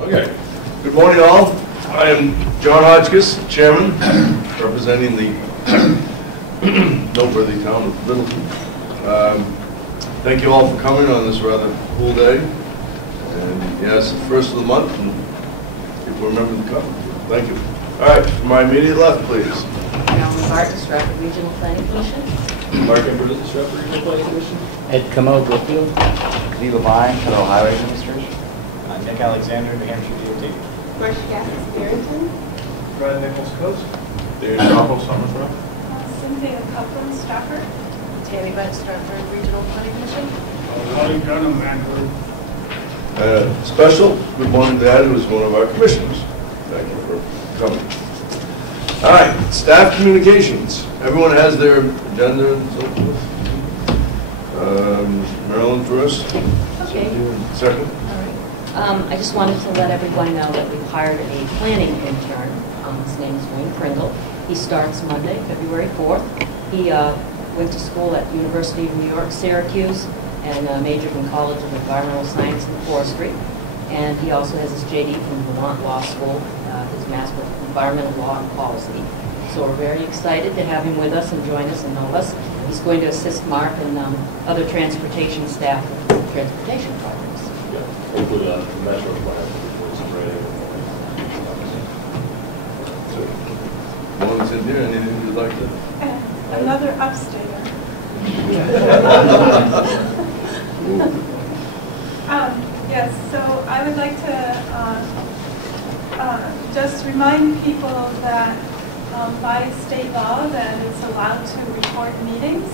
Okay. Good morning, all. I am John Hotchkiss, Chairman, representing the noteworthy town of Middleton. Thank you all for coming on this rather cool day. And yes, it's the first of the month, and people remember to come. Thank you. All right, to my immediate left, please. Marilyn Barton, Strafford Regional Planning Commission. Marc Ambrosi, Strafford Regional Planning Commission. Ed Comeau, Brookfield. Viva Vine, Federal Highway Administration. Nick Alexander, New Hampshire DOT. Marsha Gasses, Barrington. Nichols, Coast. David Sharple, Sommersworth. Cynthia Copeland, Strafford. Tammy Butt, Strafford Regional Planning Commission. Barrington, Vancouver. Special good morning to Ed, who is one of our commissioners. Thank you for coming. All right, staff communications. Everyone has their agenda and so forth. Marilyn first. Okay. Second. All right. I just wanted to let everyone know that we've hired a planning intern. His name is Wayne Pringle. He starts Monday, February 4th. He went to school at the University of New York, Syracuse, and majored in College of Environmental Science and Forestry. And he also has his JD from Vermont Law School, his Master of Environmental Law and Policy. So we're very excited to have him with us and join us and know us. He's going to assist Mark and other transportation staff with transportation projects. Yeah, hopefully the metro plan is ready. One's in here. Anything you'd like to? Another upstater. Yes, so I would like to just remind people that by state law that it's allowed to record meetings,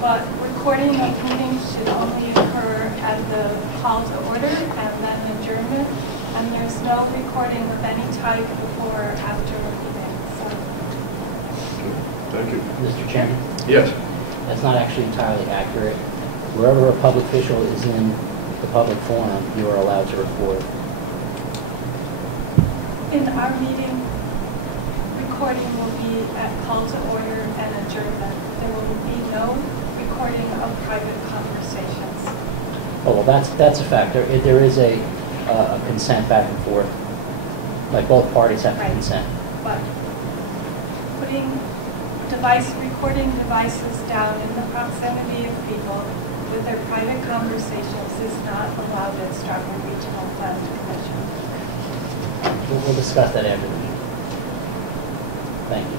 but recording of meetings should only occur at the call to order and then adjournment, and there's no recording of any type before or after a meeting. So. Thank you. Mr. Chairman? Yes. That's not actually entirely accurate. Wherever a public official is in the public forum, you are allowed to record. In our meeting, recording will be at call to order and adjournment. There will be no recording of private conversations. Oh, well, that's a factor. There is a consent back and forth. Like both parties have to consent. But putting recording devices down in the proximity of people with their private conversations is not allowed at Strafford Regional Planning Commission. We'll discuss that after the meeting. Thank you.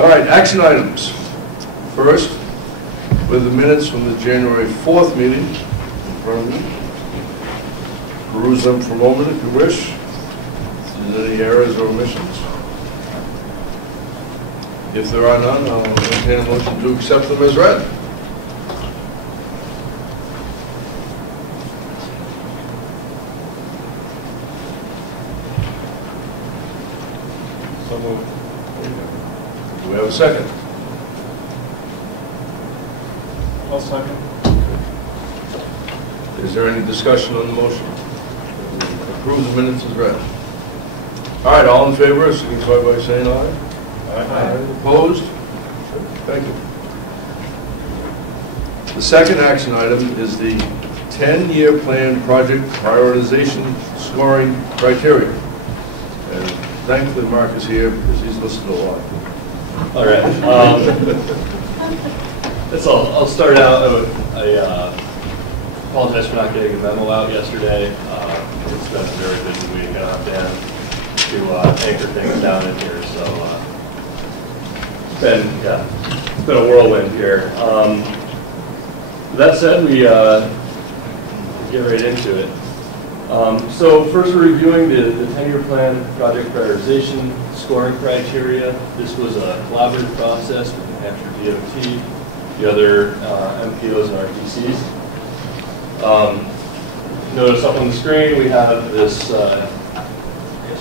All right, action items. First, with the minutes from the January 4th meeting in front of me. Peruse them for a moment if you wish. If there's any errors or omissions. If there are none, I'll entertain a motion to accept them as read. So moved. Do we have a second? I'll second. Is there any discussion on the motion? Approve the minutes as read. All right, all in favor, signify by saying aye. Aye. Opposed? Thank you. The second action item is the 10-year plan project prioritization scoring criteria. And thankfully Mark is here because he's listened a lot. All right. I'll start out. I apologize for not getting a memo out yesterday. It's been a very busy week, and I've been to anchor things down in here. So it's been a whirlwind here. That said, we get right into it. So first, we're reviewing the 10-year plan project prioritization scoring criteria. This was a collaborative process with New Hampshire DOT, the other MPOs and RTCs. Notice up on the screen we have this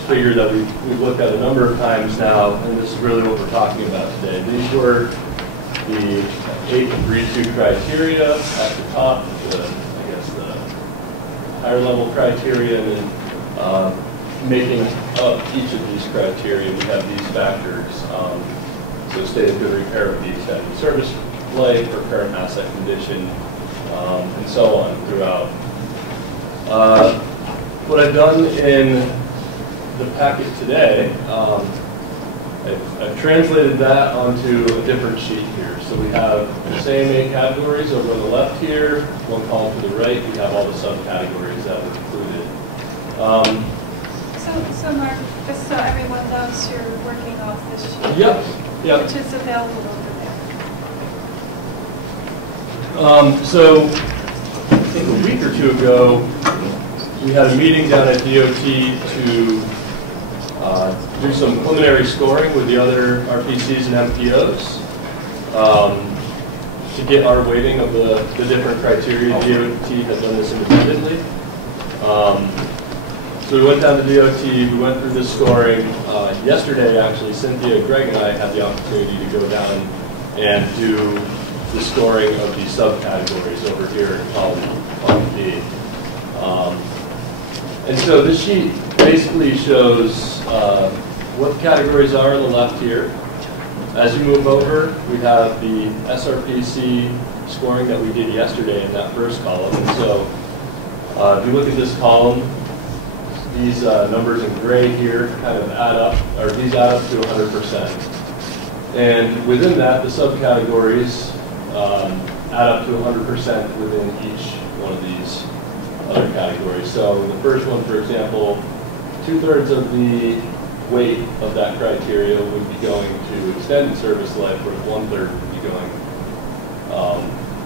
figure that we've looked at a number of times now, and this is really what we're talking about today. These were the 8 agreed-to criteria at the top, the higher level criteria, and then making up each of these criteria, we have these factors. So state of good repair of the extended service life or current asset condition, and so on throughout. What I've done in the packet today, I've translated that onto a different sheet here. So we have the same 8 categories over on the left here, one column to the right, we have all the subcategories that were included. So Mark, just so everyone knows, you're working off this sheet. Yep. Which is available over there. So I think a week or 2 ago, we had a meeting down at DOT to do some preliminary scoring with the other RPCs and MPOs to get our weighting of the different criteria. DOT has done this independently. So we went down to DOT, we went through this scoring. Yesterday, actually, Cynthia, Greg, and I had the opportunity to go down and do the scoring of the subcategories over here in column B. And so this sheet basically shows what the categories are on the left here. As you move over, we have the SRPC scoring that we did yesterday in that first column. And so if you look at this column, these numbers in gray here kind of add up, or these add up to 100%. And within that, the subcategories add up to 100% within each one of these other categories. So the first one, for example, 2/3 of the weight of that criteria would be going to extended service life, whereas 1/3 would be going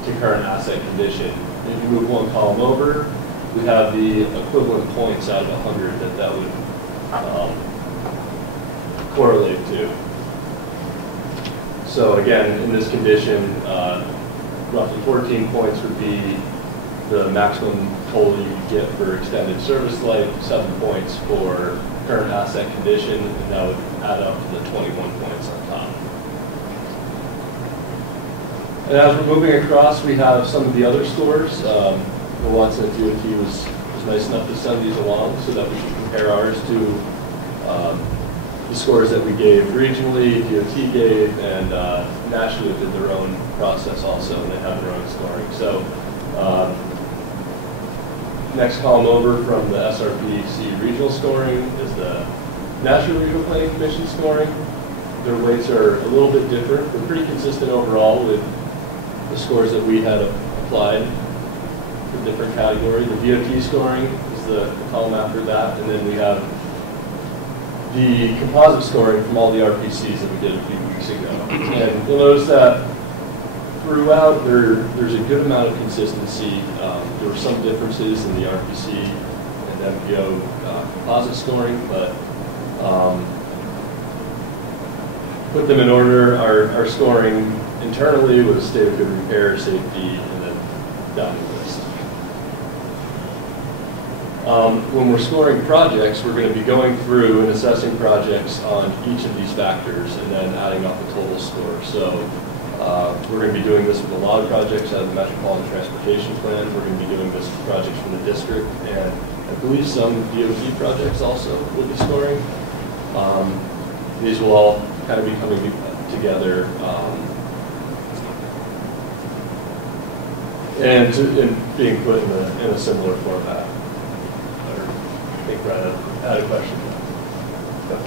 to current asset condition. And if you move one column over, we have the equivalent points out of 100 that would correlate to. So again, in this condition, roughly 14 points would be the maximum total you could get for extended service life, 7 points for current asset condition, and that would add up to the 21 points on top. And as we're moving across, we have some of the other scores. Watson at DOT was nice enough to send these along so that we can compare ours to the scores that we gave regionally, DOT gave, and nationally did their own process also, and they have their own scoring. So next column over from the SRPC regional scoring is the National Regional Planning Commission scoring. Their weights are a little bit different. They're pretty consistent overall with the scores that we had applied for different categories. The DOT scoring is the column after that, and then we have the composite scoring from all the RPCs that we did a few weeks ago. And you'll notice that throughout there's a good amount of consistency. There were some differences in the RPC and MPO composite scoring, but put them in order. Our scoring internally was state of good repair, safety, and then down the list. When we're scoring projects, we're going to be going through and assessing projects on each of these factors and then adding up the total score. So we're going to be doing this with a lot of projects out of the Metropolitan Transportation Plan. We're going to be doing this with projects from the district, and I believe some DOT projects also will be scoring. These will all kind of be coming together and being put in a similar format. I think Brad had a question.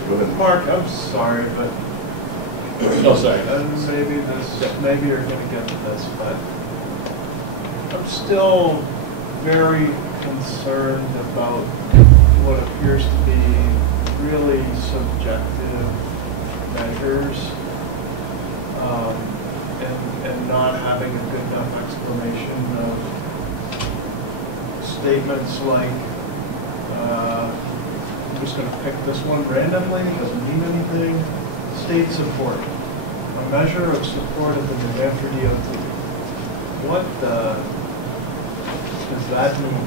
Go ahead. Mark, I'm sorry, but Oh, sorry. maybe you're going to get to this, but I'm still very concerned about what appears to be really subjective measures, and not having a good enough explanation of statements like, I'm just going to pick this one randomly, it doesn't mean anything. State support, a measure of support of the New Hampshire DOT. What does that mean?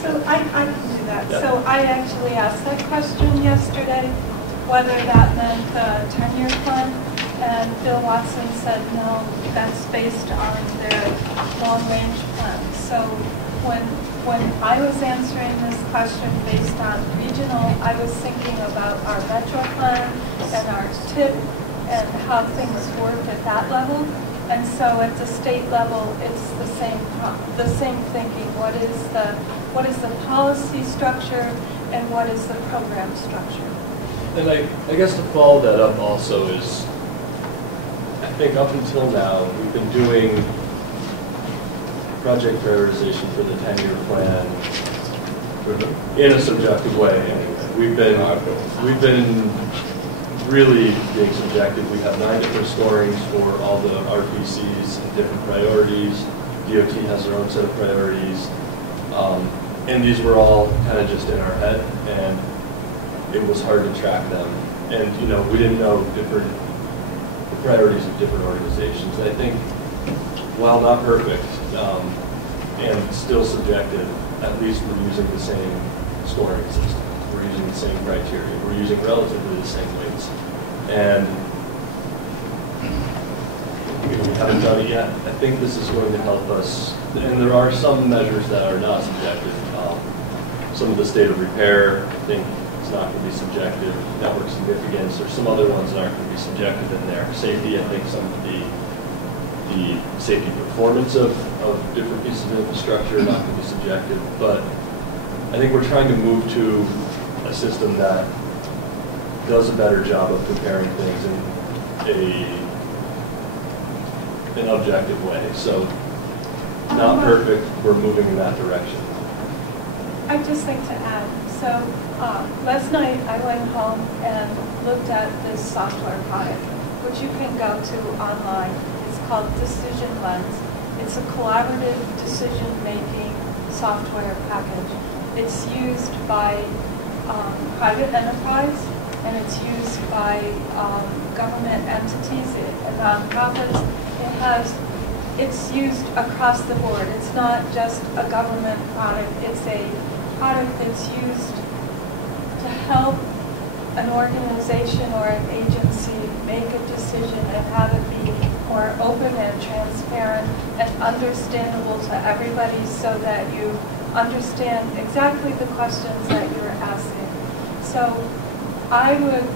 So I can do that. Yeah. So I actually asked that question yesterday, whether that meant the 10-year plan, and Bill Watson said no, that's based on their long-range plan. So when I was answering this question based on regional, I was thinking about our metro plan and our TIP and how things work at that level. And so at the state level, it's the same thinking. What is the policy structure and what is the program structure? And I guess to follow that up also is, I think up until now, we've been doing project prioritization for the 10-year plan in a subjective way. We've been really being subjective. We have 9 different scorings for all the RPCs and different priorities. DOT has their own set of priorities. And these were all kind of just in our head, and it was hard to track them. And, you know, we didn't know the priorities of different organizations. I think, while not perfect and still subjective, at least we're using the same scoring system. We're using the same criteria. We're using relatively the same weights. And we haven't done it yet. I think this is going to help us. And there are some measures that are not subjective. Some of the state of repair, I think, is not going to be subjective. Network significance, or some other ones that aren't going to be subjective in there. Safety, I think some of the safety performance of different pieces of infrastructure are not going to be subjective. But I think we're trying to move to a system that does a better job of comparing things in an objective way. So, not perfect, we're moving in that direction. I'd just like to add, so last night I went home and looked at this software product, which you can go to online. It's called Decision Lens. It's a collaborative decision-making software package. It's used by private enterprise, and it's used by government entities and nonprofits. It's used across the board. It's not just a government product. It's a product that's used to help an organization or an agency make a decision and have it be more open and transparent and understandable to everybody, so that you understand exactly the questions that you're asking. So I would,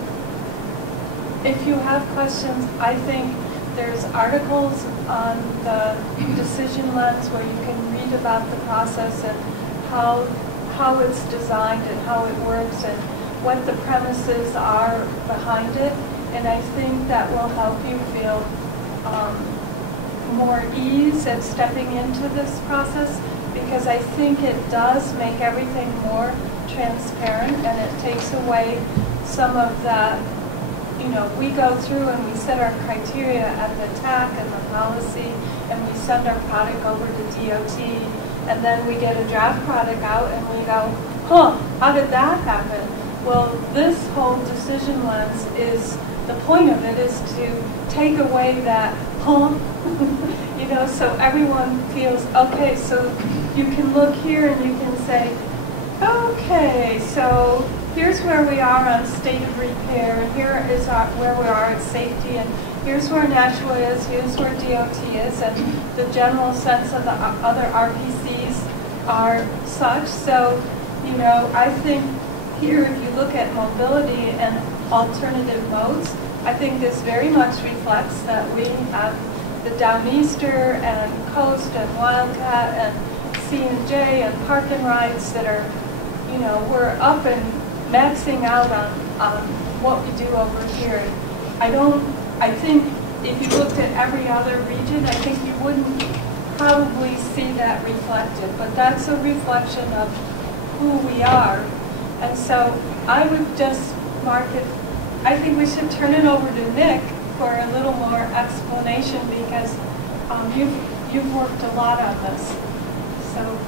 if you have questions, I think there's articles on the Decision Lens where you can read about the process and how it's designed and how it works and what the premises are behind it. And I think that will help you feel more ease at stepping into this process, because I think it does make everything more transparent, and it takes away some of that. You know, we go through and we set our criteria at the TAC and the policy, and we send our product over to DOT, and then we get a draft product out and we go, huh, how did that happen? Well, this whole Decision Lens is, the point of it is to take away that, huh, you know, so everyone feels, okay, so you can look here and you can say, okay, so here's where we are on state of repair, and here is where we are at safety, and here's where natural is, here's where DOT is, and the general sense of the other RPCs are such. So, you know, I think here, if you look at mobility and alternative modes, I think this very much reflects that we have the Downeaster and Coast and Wildcat and C&J and Park and Rides that are, you know, we're up and maxing out on what we do over here. I think if you looked at every other region, I think you wouldn't probably see that reflected, but that's a reflection of who we are. And so I would just mark it, I think we should turn it over to Nick for a little more explanation, because you've worked a lot on this. So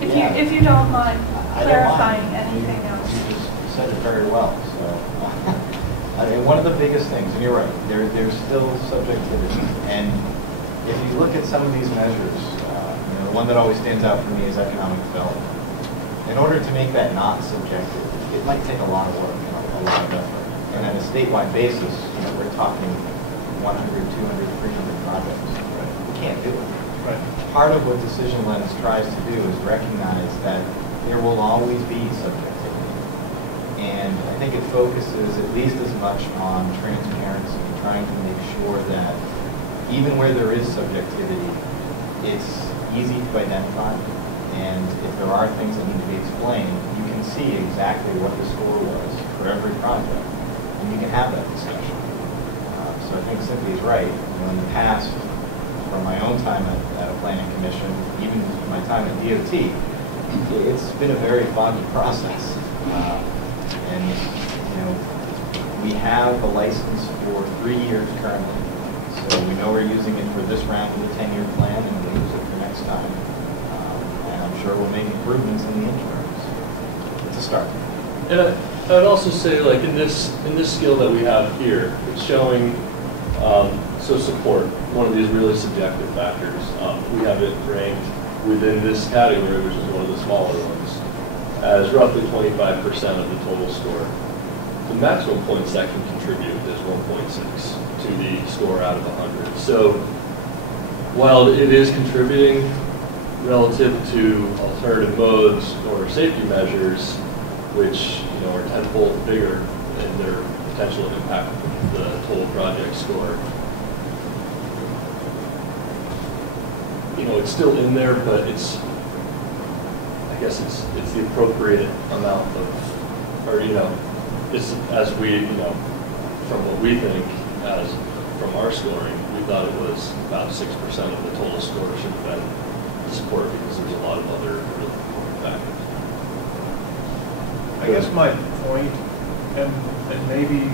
if you don't mind clarifying anything else. You just said it very well. So I mean, one of the biggest things, and you're right, there's still subjectivity. And if you look at some of these measures, you know, the one that always stands out for me is economic development. In order to make that not subjective, it might take a lot of work, a lot of effort. And on a statewide basis, you know, we're talking 100, 200, 300 projects. Right? We can't do it. Right. Part of what Decision Lens tries to do is recognize that there will always be subjectivity. And I think it focuses at least as much on transparency, trying to make sure that even where there is subjectivity, it's easy to identify. And if there are things that need to be explained, you can see exactly what the score was for every project, and you can have that discussion. So I think Cynthia's right. In the past, from my own time at a planning commission, even my time at DOT, it's been a very foggy process. And we have a license for 3 years currently, so we know we're using it for this round of the 10-year plan, and we'll use it for next time. And I'm sure we'll make improvements in the interim. It's a start. And I would also say, like in this skill that we have here, it's showing so support, one of these really subjective factors. We have it ranked within this category, which is one of the smaller ones, as roughly 25% of the total score. The maximum points that can contribute is 1.6 to the score out of 100. So while it is contributing relative to alternative modes or safety measures, which are tenfold bigger in their potential impact on the total project score, it's still in there, but I guess it's the appropriate amount of, or it's as we from what we think as from our scoring, we thought it was about 6% of the total score should have been support, because there's a lot of other really important factors. I guess my point, and maybe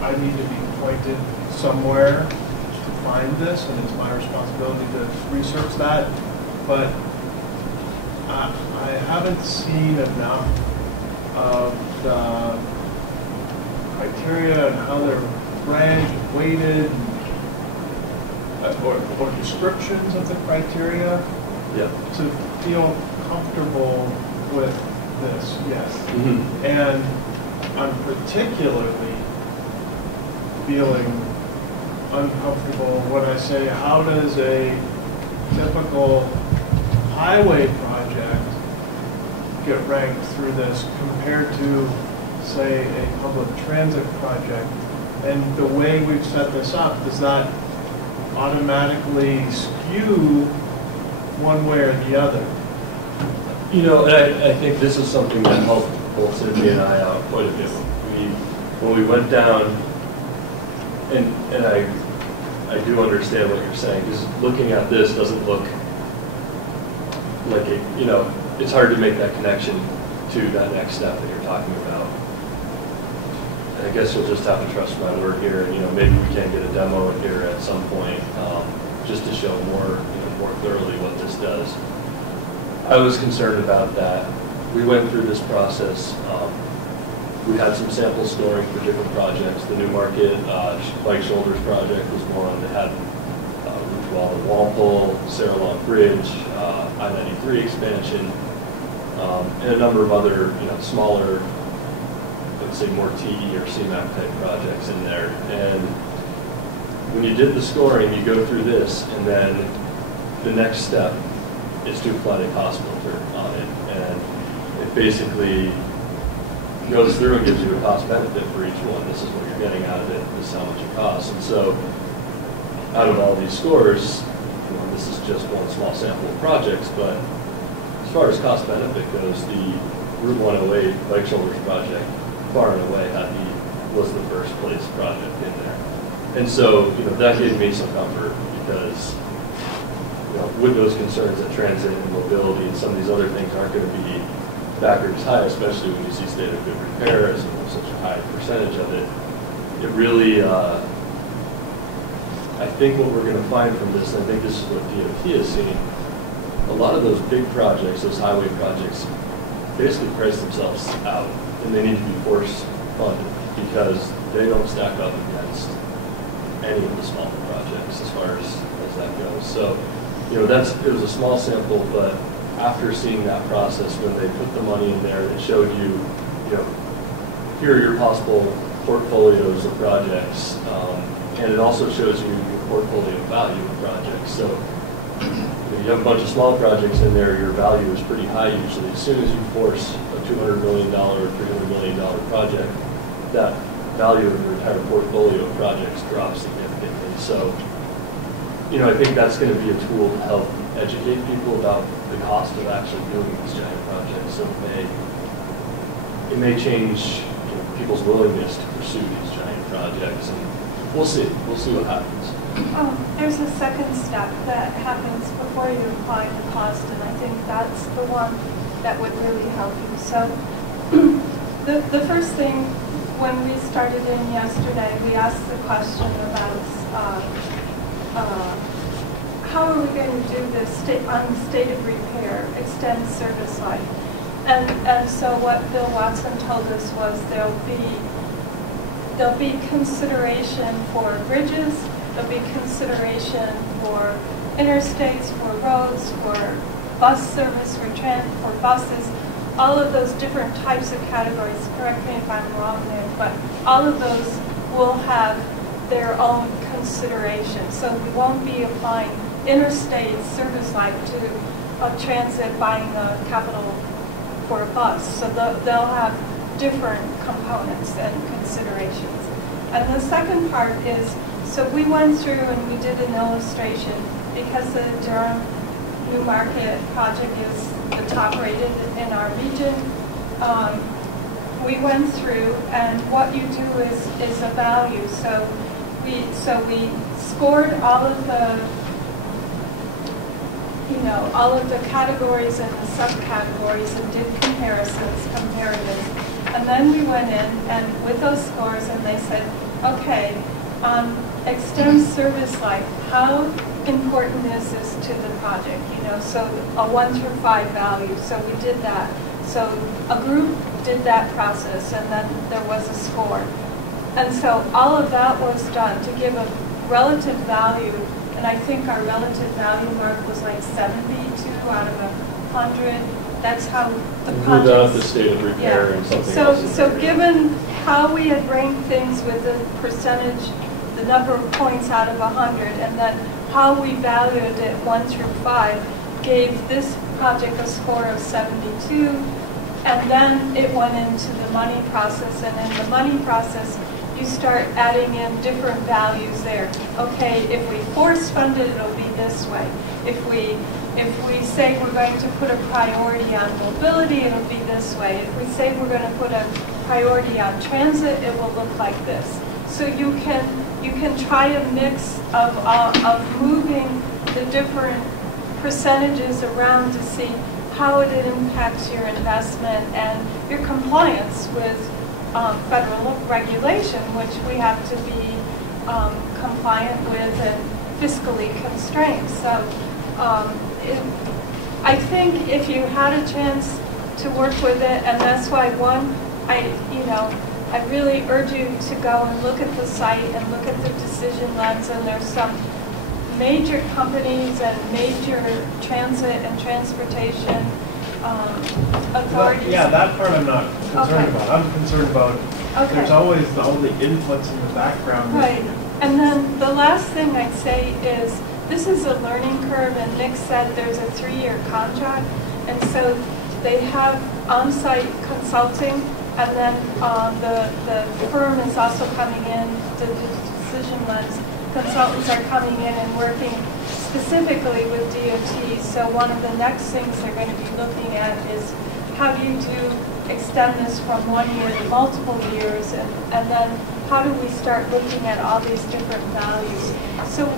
I need to be pointed somewhere to find this, and it's my responsibility to research that, but I haven't seen enough of the criteria and how they're ranked, weighted, or descriptions of the criteria to feel comfortable with this, yes. Mm-hmm. And I'm particularly feeling uncomfortable when I say, how does a typical highway project get ranked through this compared to, say, a public transit project? And the way we've set this up, does that automatically skew one way or the other? And I think this is something that helped both Cynthia and I out quite a bit. When we went down, and I do understand what you're saying, because looking at this doesn't look like it's hard to make that connection to that next step that you're talking about. And I guess you'll just have to trust my word here, and maybe we can get a demo in here at some point, just to show more thoroughly what this does. I was concerned about that. We went through this process. We had some sample scoring for different projects. The Newmarket Bike Shoulders project was one that had Route 12 at Walpole, Sarah Long Bridge, I-93 expansion, and a number of other smaller, let's say more TE or CMAP type projects in there. And when you did the scoring, you go through this, and then the next step is to apply the cost filter on it. And it basically goes through and gives you a cost benefit for each one. This is what you're getting out of it. This is how much it costs. And so out of all these scores, this is just one small sample of projects, but as far as cost benefit goes, the Route 108 Bike Shoulders project far and away was the first place project in there. And so that gave me some comfort, because with those concerns that transit and mobility and some of these other things aren't going to be factored as high, especially when you see state of good repair as such a high percentage of it. It really, I think what we're going to find from this, and I think this is what DOT is seeing, a lot of those big projects, those highway projects, basically price themselves out, and they need to be force funded because they don't stack up against any of the smaller projects as far as that goes. So, it was a small sample, but after seeing that process, when they put the money in there, it showed you, here are your possible portfolios of projects, and it also shows you your portfolio value of projects. So if you have a bunch of small projects in there, your value is pretty high usually. As soon as you force a $200 million or $300 million project, that value of your entire portfolio of projects drops significantly. So, I think that's going to be a tool to help educate people about the cost of actually doing these giant projects. So it may change people's willingness to pursue these giant projects, and we'll see what happens. There's a second step that happens before you apply the cost, and I think that's the one that would really help you. So the first thing, when we started in yesterday, we asked the question about how are we going to do this on state of repair, extend service life. And so what Bill Watson told us was there'll be consideration for bridges, there'll be consideration for interstates, for roads, for bus service, for buses, all of those different types of categories. Correct me if I'm wrong there, but all of those will have their own consideration. So we won't be applying interstate service life to a transit buying a capital for a bus. So they'll have different components and considerations. And the second part is, so we went through and we did an illustration because the Durham Newmarket project is the top rated in our region. We went through, and what you do is a value. So we scored all of the categories and the subcategories and did comparatives. And then we went in and with those scores, and they said, okay, extend service life, how important is this to the project? So a 1 through 5 value. So we did that. So a group did that process, and then there was a score. And so all of that was done to give a relative value, and I think our relative value mark was like 72 out of 100. That's how the project. Without the state of repair and something else. So given how we had ranked things with the percentage, the number of points out of 100, and then how we valued it 1 through 5, gave this project a score of 72, and then it went into the money process, and in the money process, you start adding in different values there. Okay, if we force fund it, it'll be this way. If we say we're going to put a priority on mobility, it'll be this way. If we say we're going to put a priority on transit, it will look like this. So you can try a mix of moving the different percentages around to see how it impacts your investment and your compliance with federal regulation, which we have to be compliant with and fiscally constrained. So I think if you had a chance to work with it, and that's why I really urge you to go and look at the site and look at the decision lens, and there's some major companies and major transit and transportation authorities. Yeah, that part I'm not concerned about. I'm concerned about there's always all the inputs in the background. Right. And then the last thing I'd say is this is a learning curve, and Nick said there's a 3-year contract, and so they have on-site consulting, and then the firm is also coming in, the decision lens consultants are coming in and working specifically with DOT. So one of the next things they're going to be looking at is how do you extend this from 1 year to multiple years, and then how do we start looking at all these different values. So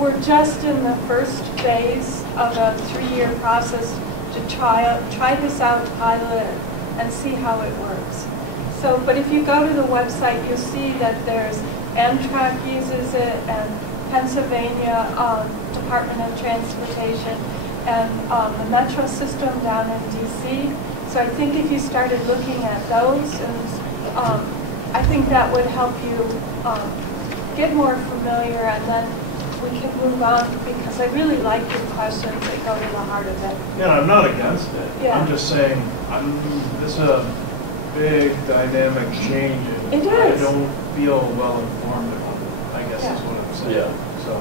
we're just in the first phase of a 3-year process to try this out, pilot it, and see how it works. So, but if you go to the website, you'll see that there's Amtrak uses it, and Pennsylvania Department of Transportation, and the Metro system down in DC. So I think if you started looking at those, and I think that would help you get more familiar, and then we can move on, because I really like your questions that go to the heart of it. Yeah, I'm not against it. Yeah. I'm just saying, this is a big dynamic change. And It is. I don't feel well informed about it, I guess is what I'm saying. Yeah. So.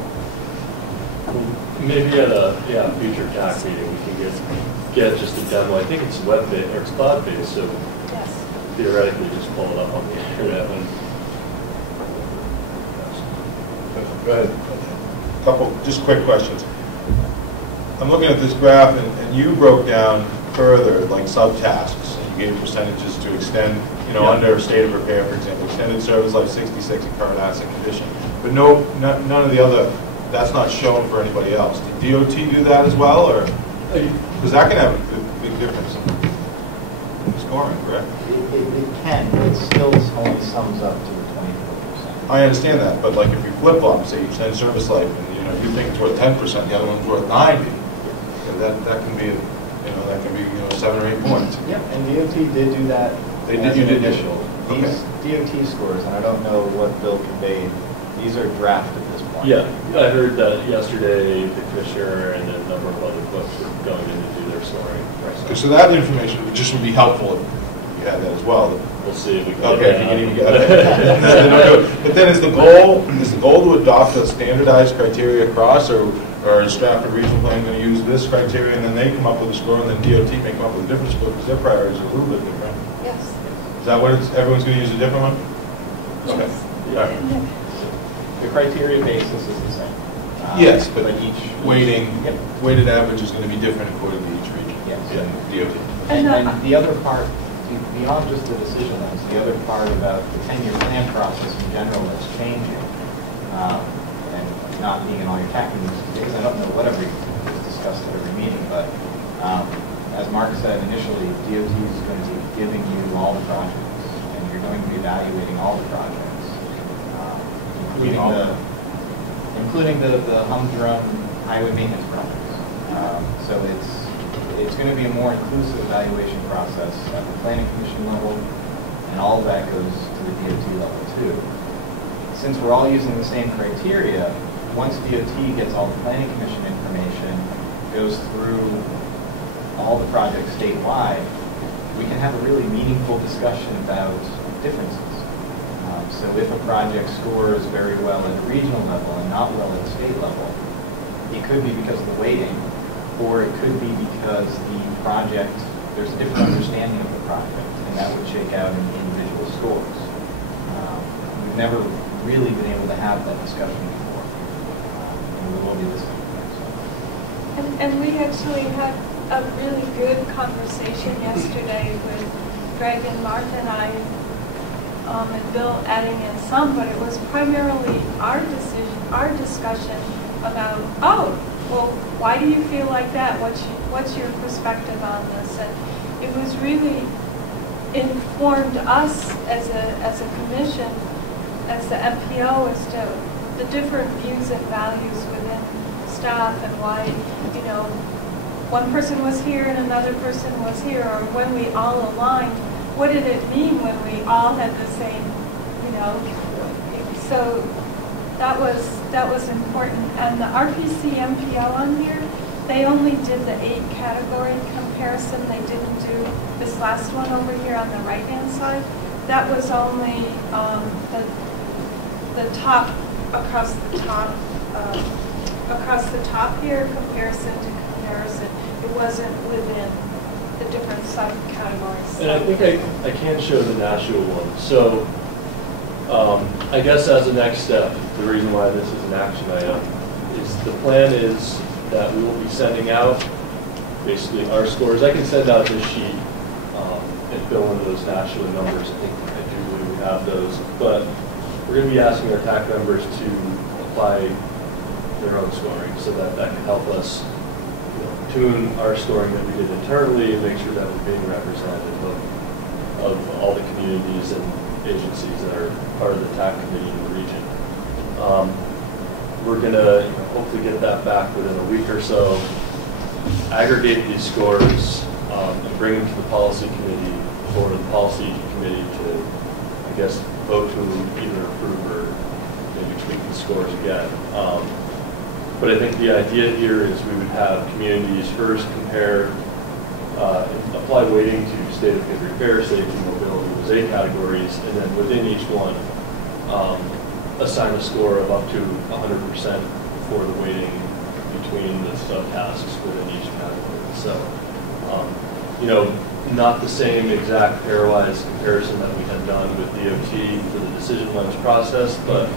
Maybe at a future TAC meeting, we can get just a demo. I think it's web-based or it's cloud-based, so Yes. theoretically just pull it up on the internet. Go ahead. Couple, just quick questions. I'm looking at this graph, and you broke down further, like subtasks. You gave percentages to extend, you know, under state of repair, for example, extended service life 66 and current asset condition. But none of the other, that's not shown for anybody else. Did DOT do that as well, or? Because that can have a big difference in scoring, correct? It can, but it still only sums up to the 24%. I understand that, but like if you flip-flop, say you extend service life, and you think it's worth 10%, the other one's worth 90%, that can be, that can be 7 or 8 points. Yep, and DOT did do that. They did, you did initial. Okay. These DOT scores, and I don't know what Bill conveyed, these are draft at this point. Yeah, I heard that yesterday, the commissioner and a number of other folks were going in to do their scoring. Okay, so that information would be helpful if you had that as well. We'll see if we can. Okay, if you can even get that. But then is the goal to adopt a standardized criteria across, or is Strafford Regional Plan going to use this criteria and then they come up with a score and then DOT may come up with a different score because their priorities are a little bit different? Yes. Is that what everyone's going to use a different one? Okay. Yeah. The criteria basis is the same. Yes, but each weighted average is going to be different according to each region. Yes. And DOT. And the other part, beyond just the decision lines, the other part about the 10-year plan process in general that's changing, and not being in all your TAC meetings today, I don't know what is discussed at every meeting, but as Mark said initially, DOT is going to be giving you all the projects, and you're going to be evaluating all the projects, including the humdrum highway maintenance projects. So it's going to be a more inclusive evaluation process at the planning commission level, and all of that goes to the DOT level too. Since we're all using the same criteria, once DOT gets all the planning commission information, goes through all the projects statewide, we can have a really meaningful discussion about differences. So if a project scores very well at a regional level and not well at a state level, it could be because of the weighting, or it could be because there's a different understanding of the project, and that would shake out in individual scores. We've never really been able to have that discussion before, and we will be this week. And we actually had a really good conversation yesterday with Greg and Mark and I, and Bill adding in some, but it was primarily our discussion about, why do you feel like that? What's your perspective on this? And it was really informed us as a commission, as the MPO, as to the different views and values within staff, and why, one person was here and another person was here, or when we all aligned, what did it mean when we all had the same, so that was important. And the RPC MPO on here, they only did the 8-category comparison. They didn't do this last one over here on the right-hand side. That was only the top, across the top here, comparison to comparison. It wasn't within the different subcategories. And I think I can show the national one. So I guess as a next step, the reason why this is an action item is the plan is that we will be sending out basically our scores. I can send out this sheet and fill in those national numbers. I do believe we have those. But we're going to be asking our TAC members to apply their own scoring so that can help us tune our scoring that we did internally and make sure that we're being representative of all the communities and agencies that are part of the TAC committee in the region. We're going to hopefully get that back within a week or so, aggregate these scores, and bring them to the policy committee for the policy committee to, I guess, vote to either approve or maybe tweak the scores again. But I think the idea here is we would have communities first compare, apply weighting to state of good repair, safety, mobility, those 8 categories, and then within each one, assign a score of up to 100% for the weighting between the subtasks within each category. So, not the same exact pairwise comparison that we had done with DOT for the decision lens process, but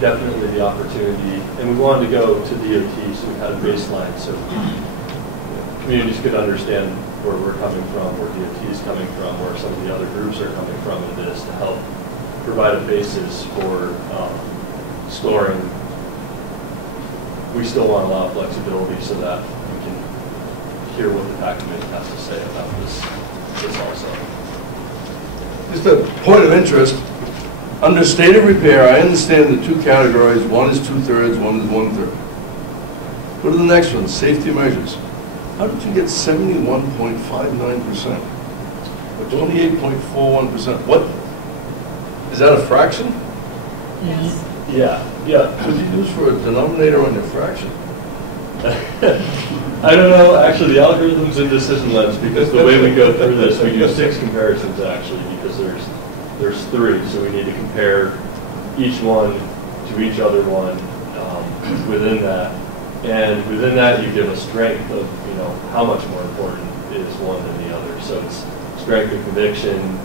definitely the opportunity. And we wanted to go to DOT, so we had a baseline, so communities could understand where we're coming from, where DOT is coming from, where some of the other groups are coming from in this to help provide a basis for scoring. We still want a lot of flexibility so that we can hear what the PAC committee has to say about this also. Just a point of interest, under state of repair, I understand the two categories, one is 2/3, one is 1/3. Go to the next one, safety measures. How did you get 71.59%? 28.41%. What? Is that a fraction? Yes. Yeah. What did you use for a denominator on your fraction? I don't know, actually, the algorithm's in decision lens because the way we go through this, we do 6 comparisons actually because there's 3, so we need to compare each one to each other one within that. And within that, you give a strength of, how much more important is one than the other. So it's strength of conviction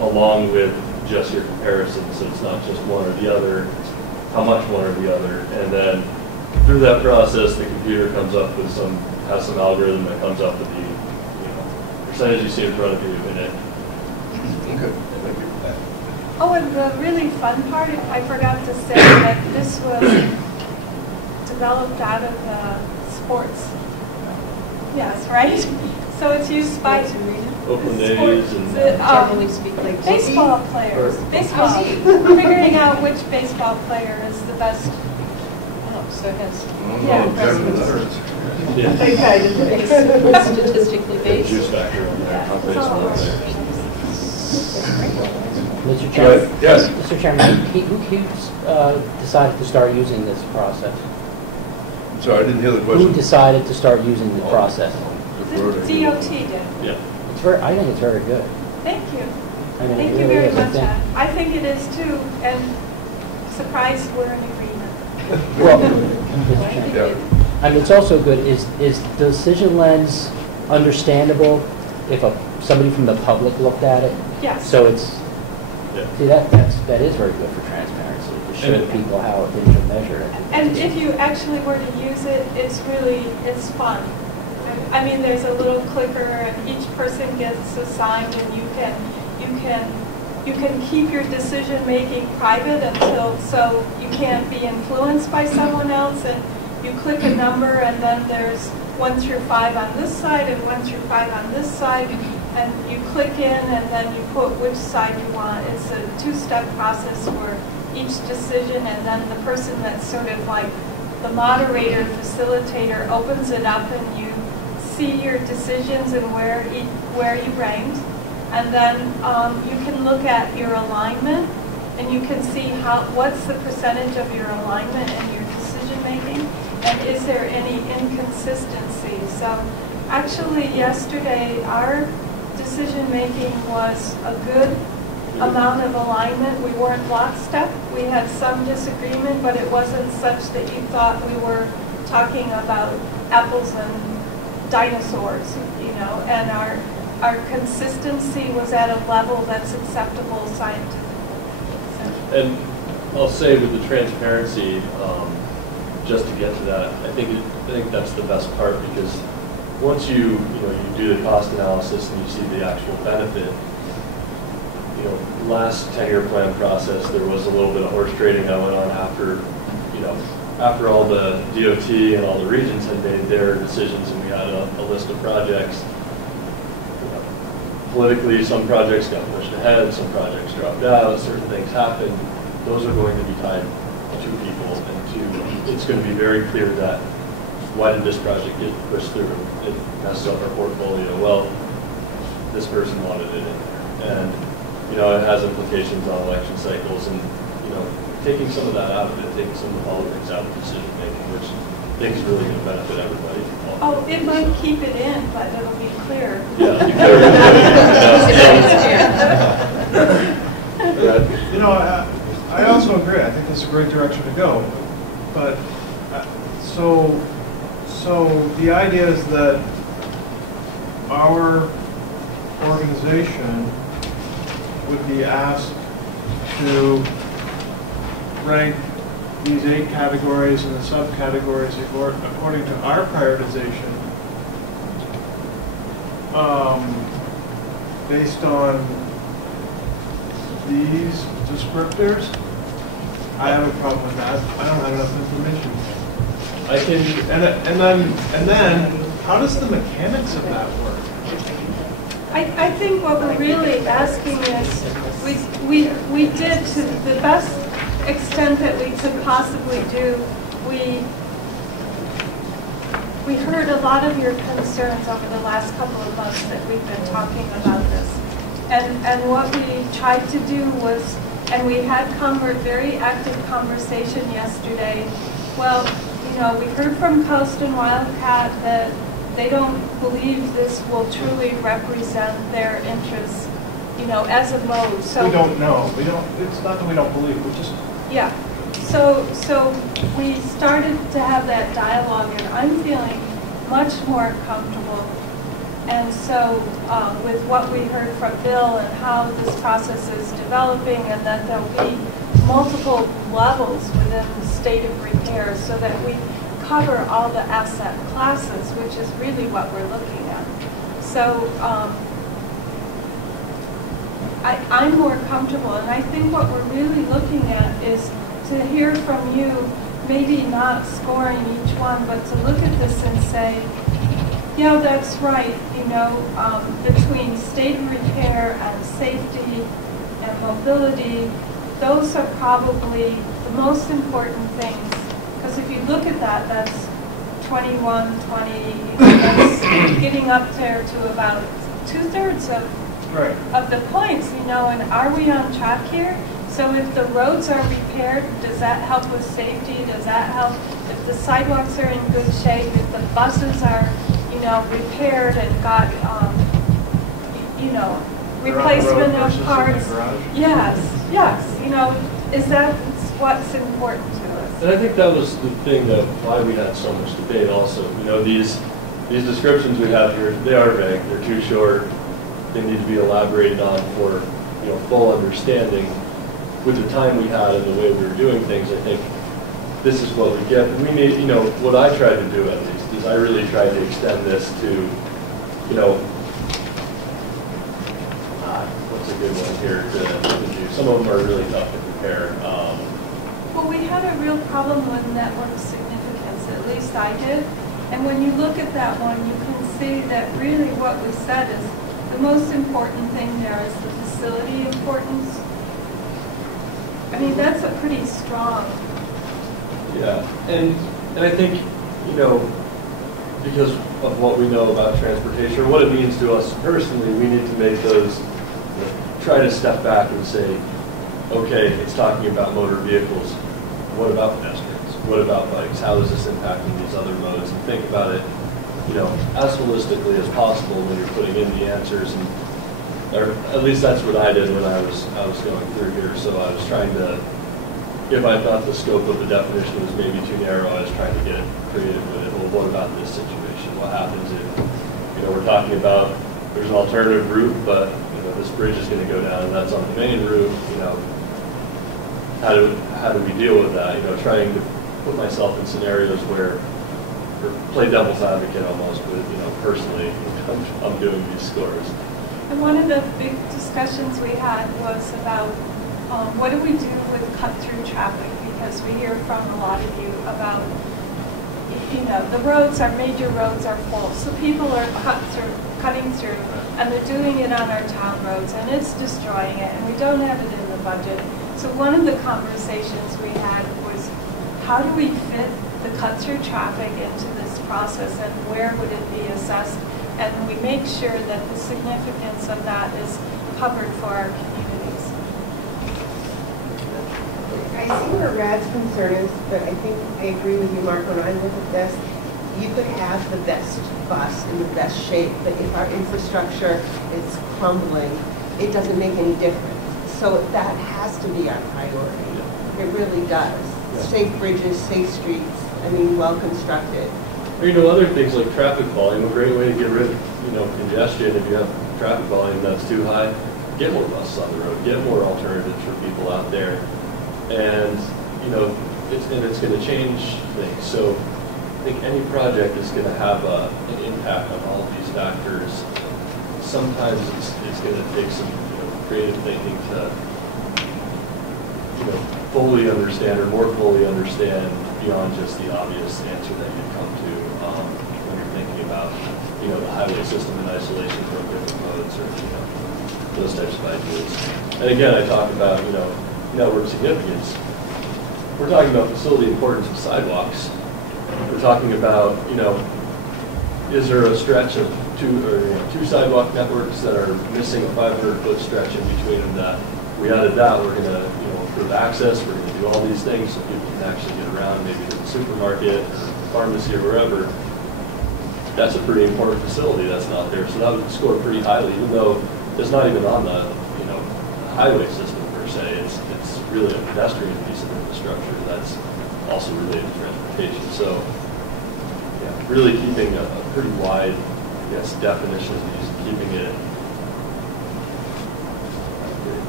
along with just your comparison. So it's not just one or the other, it's how much one or the other. And then through that process, the computer comes up with has some algorithm that comes up with the, percentage you see in front of you in it. Okay. Oh, and the really fun part, I forgot to say that this was developed out of sports. Yes, right? So it's used by Oakland A's and baseball players. Baseball. Figuring out which baseball player is the best. So it has Yeah. statistically based. Juice factor on there. Yeah. Mr. Chairman? Yes. Mr. Chairman, who decided to start using this process? I'm sorry, I didn't hear the Who question. decided to start using the process? The DOT did. Yeah. I think it's very good. Thank you. I mean, Thank it you really very is, much. I think it is too, and surprised we're in agreement. Well, Mr. Chairman, Yeah. I mean, it's also good, is decision lens understandable if somebody from the public looked at it? Yes. So it's, Yeah. see, that is very good for transparency, to show people how things are measured. And if you actually were to use it, it's fun. I mean, there's a little clicker, and each person gets assigned, and you can keep your decision making private so you can't be influenced by someone else. And you click a number, and then there's 1 through 5 on this side and 1 through 5 on this side, and you click in, and then you put which side you want. It's a 2-step process for each decision, and then the person that's sort of like the moderator, facilitator, opens it up, and you see your decisions and where you ranked, and then you can look at your alignment, and you can see what's the percentage of your alignment and your decision making, and is there any inconsistency. So actually yesterday our decision making was a good amount of alignment. We weren't lockstep. We had some disagreement, but it wasn't such that you thought we were talking about apples and dinosaurs, and our consistency was at a level that's acceptable scientifically. And I'll say with the transparency, just to get to that, I think that's the best part, because once you do the cost analysis and you see the actual benefit, last 10-year plan process, there was a little bit of horse trading that went on after all the DOT and all the regions had made their decisions, and we had a list of projects. Politically, some projects got pushed ahead, some projects dropped out, certain things happened. Those are going to be tied to people, and it's going to be very clear that why did this project get pushed through? It messed up our portfolio. Well, this person wanted it in there, and it has implications on election cycles, and taking some of that out of it, taking some of the politics out of decision making, which I think is really going to benefit everybody. Oh, it might keep it in, but it'll be clear. Yeah. I also agree. I think that's a great direction to go. But so So the idea is that our organization would be asked to rank these 8 categories and the subcategories according to our prioritization, based on these descriptors. I have a problem with that. I don't have enough information. I can, And then, how does the mechanics of that work? I think what we're really asking is, we did to the best extent that we could possibly do, we heard a lot of your concerns over the last couple of months that we've been talking about this. And what we tried to do was, and we had very active conversation yesterday. Well, you know, we heard from Coast and Wildcat that they don't believe this will truly represent their interests, you know, as a mode. So We don't know. It's not that we don't believe. We just. yeah. So we started to have that dialogue, and I'm feeling much more comfortable. And so with what we heard from Bill and how this process is developing, and that there'll be multiple levels within the state of repair so that we cover all the asset classes, which is really what we're looking at. So I'm more comfortable, and I think what we're really looking at is to hear from you, maybe not scoring each one, but to look at this and say, yeah, that's right, you know, between state of repair and safety and mobility, those are probably the most important things. Because if you look at that, that's 21, 20, that's getting up there to about 2/3 of the points, you know, and are we on track here? So if the roads are repaired, does that help with safety? Does that help if the sidewalks are in good shape? If the buses are, you know, repaired and got, you know, replacement of parts? Yes, yes. You know, is that what's important to us? And I think that was the thing that why we had so much debate also. You know, these descriptions we have here, they are vague. They're too short. They need to be elaborated on for, you know, full understanding. With the time we had and the way we were doing things, I think this is what we get. We need, you know, what I tried to do at least is I really tried to extend this to, you know, what's a good one here to do. Some of them are really tough to compare. Well, we had a real problem with network significance, at least I did. And when you look at that one, you can see that really what we said is the most important thing there is the facility importance. I mean, that's a pretty strong. Yeah, and I think, you know, because of what we know about transportation, or what it means to us personally, we need to make those, you know, try to step back and say, okay, it's talking about motor vehicles. What about pedestrians? What about bikes? How is this impacting these other modes? And think about it, you know, as holistically as possible when you're putting in the answers. And or at least that's what I did when I was going through here. So I was trying to, if I thought the scope of the definition was maybe too narrow, I was trying to get it creative with it. Well, what about this situation? What happens if, you know, we're talking about there's an alternative route, but, you know, this bridge is going to go down and that's on the main route. You know, how do we deal with that? You know, trying to put myself in scenarios where, or play devil's advocate almost with, you know, personally, I'm doing these scores. And one of the big discussions we had was about what do we do with cut-through traffic? Because we hear from a lot of you about, you know, the roads, our major roads are full. So people are cutting through, and they're doing it on our town roads, and it's destroying it, and we don't have it in the budget. So one of the conversations we had was, how do we fit the cut-through traffic into this process, and where would it be assessed? And we make sure that the significance of that is covered for our communities. I see where Rad's concern is, but I think I agree with you, Mark. When I look at this, you could have the best bus in the best shape, but if our infrastructure is crumbling, it doesn't make any difference. So that has to be our priority. It really does. Yeah. Safe bridges, safe streets, I mean, well constructed. Or, you know, other things like traffic volume, a great way to get rid of, you know, congestion. If you have traffic volume that's too high, get more buses on the road, get more alternatives for people out there. And, you know, it's going to change things. So I think any project is going to have an impact on all of these factors. Sometimes it's going to take some, you know, creative thinking to, you know, fully understand or more fully understand beyond just the obvious answer that you come to when you're thinking about, you know, the highway system in isolation from different modes or, you know, those types of ideas. And again, I talk about, you know, network significance. We're talking about facility importance of sidewalks. We're talking about, you know, is there a stretch of two sidewalk networks that are missing a 500-foot stretch in between them that we added that, we're going to, you know, improve access, we're going to do all these things so people can actually get around maybe to the supermarket or pharmacy or wherever. That's a pretty important facility that's not there. So that would score pretty highly, even though it's not even on the, you know, highway system per se. It's really a pedestrian piece of infrastructure that's also related to transportation. So yeah, really keeping a pretty wide, I guess, definition of these, keeping it,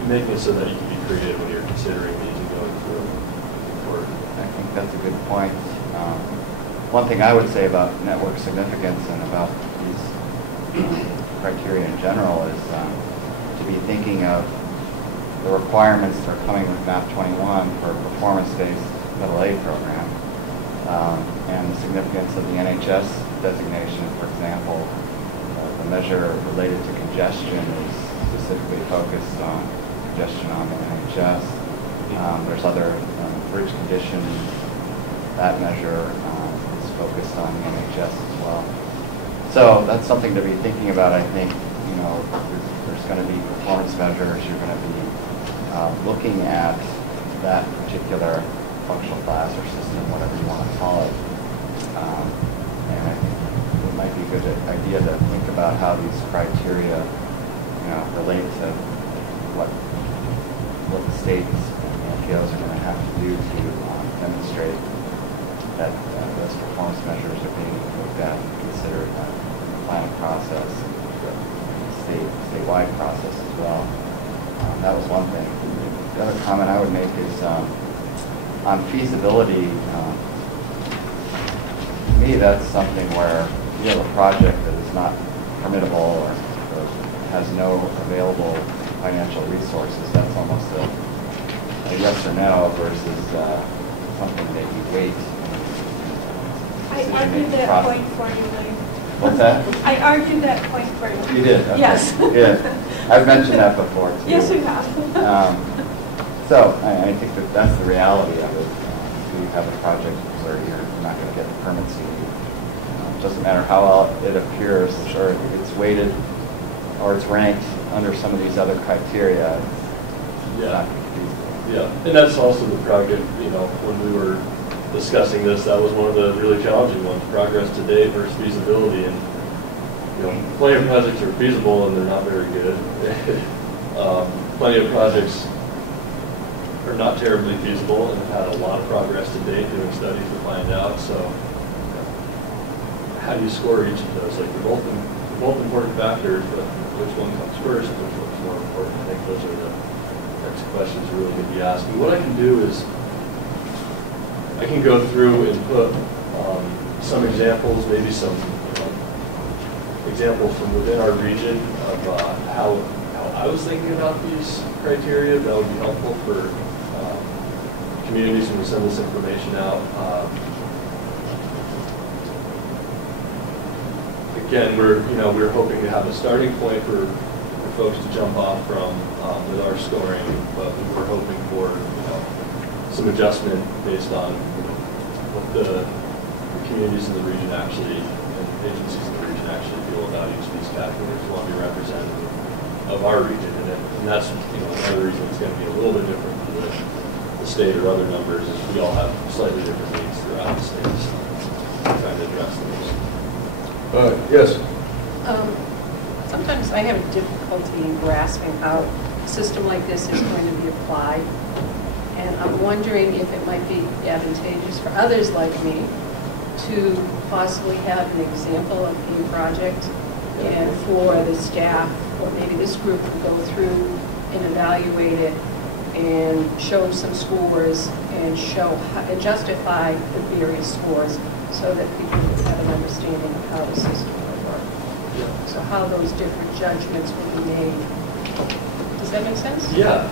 making it so that you can be creative when you're considering these and going through them. I think that's a good point. One thing I would say about network significance and about these criteria in general is to be thinking of the requirements that are coming with MAP 21 for a performance-based middle A program, and the significance of the NHS designation, for example. The measure related to congestion is specifically focused on congestion on the NHS. There's other bridge conditions. That measure is focused on the NHS as well. So that's something to be thinking about. I think, you know, there's going to be performance measures. You're going to be looking at that particular functional class or system, whatever you want to call it. And I think it might be a good idea to think about how these criteria, you know, relate to what the states and the MPOs are going to have to do to demonstrate that those performance measures are being looked at and considered in the planning process and the statewide process as well. That was one thing. The other comment I would make is on feasibility. To me, that's something where you have a project that is not permittable or has no available financial resources. That's almost a yes or no versus something that you wait. I argued that point for you, Lee. What's that? I argued that point for you. You did? Okay. Yes. Good. I've mentioned that before, too. Yes, you have. So I think that that's the reality of it. If you have a project where you're not going to get the permits you need, it doesn't matter how well it appears or it's weighted or it's ranked under some of these other criteria. Yeah. And that's also the project, you know, when we were discussing this, that was one of the really challenging ones, progress to date versus feasibility. And, you know, plenty of projects are feasible and they're not very good. Plenty of projects are not terribly feasible and have had a lot of progress to date doing studies to find out. So how do you score each of those? Like, they're both important factors, but which one comes first and which one's more important? I think those are the next questions we're really going to be asking. What I can do is I can go through and put some examples, maybe some examples from within our region of how I was thinking about these criteria. That would be helpful for communities when we send this information out. Again, we're hoping to have a starting point for folks to jump off from with our scoring, but we're hoping for some adjustment based on what the communities in the region actually and agencies in the region actually feel about each of these categories. We want to be representative of our region, and that's another reason it's going to be a little bit different from the state or other numbers is we all have slightly different needs throughout the states. Trying to address those. Yes. Sometimes I have difficulty in grasping how a system like this is going to be applied. And I'm wondering if it might be advantageous for others like me to possibly have an example of a project and for the staff, or maybe this group would go through and evaluate it and show some scores and and justify the various scores so that people would have an understanding of how the system would work. So how those different judgments will be made. Does that make sense? Yeah,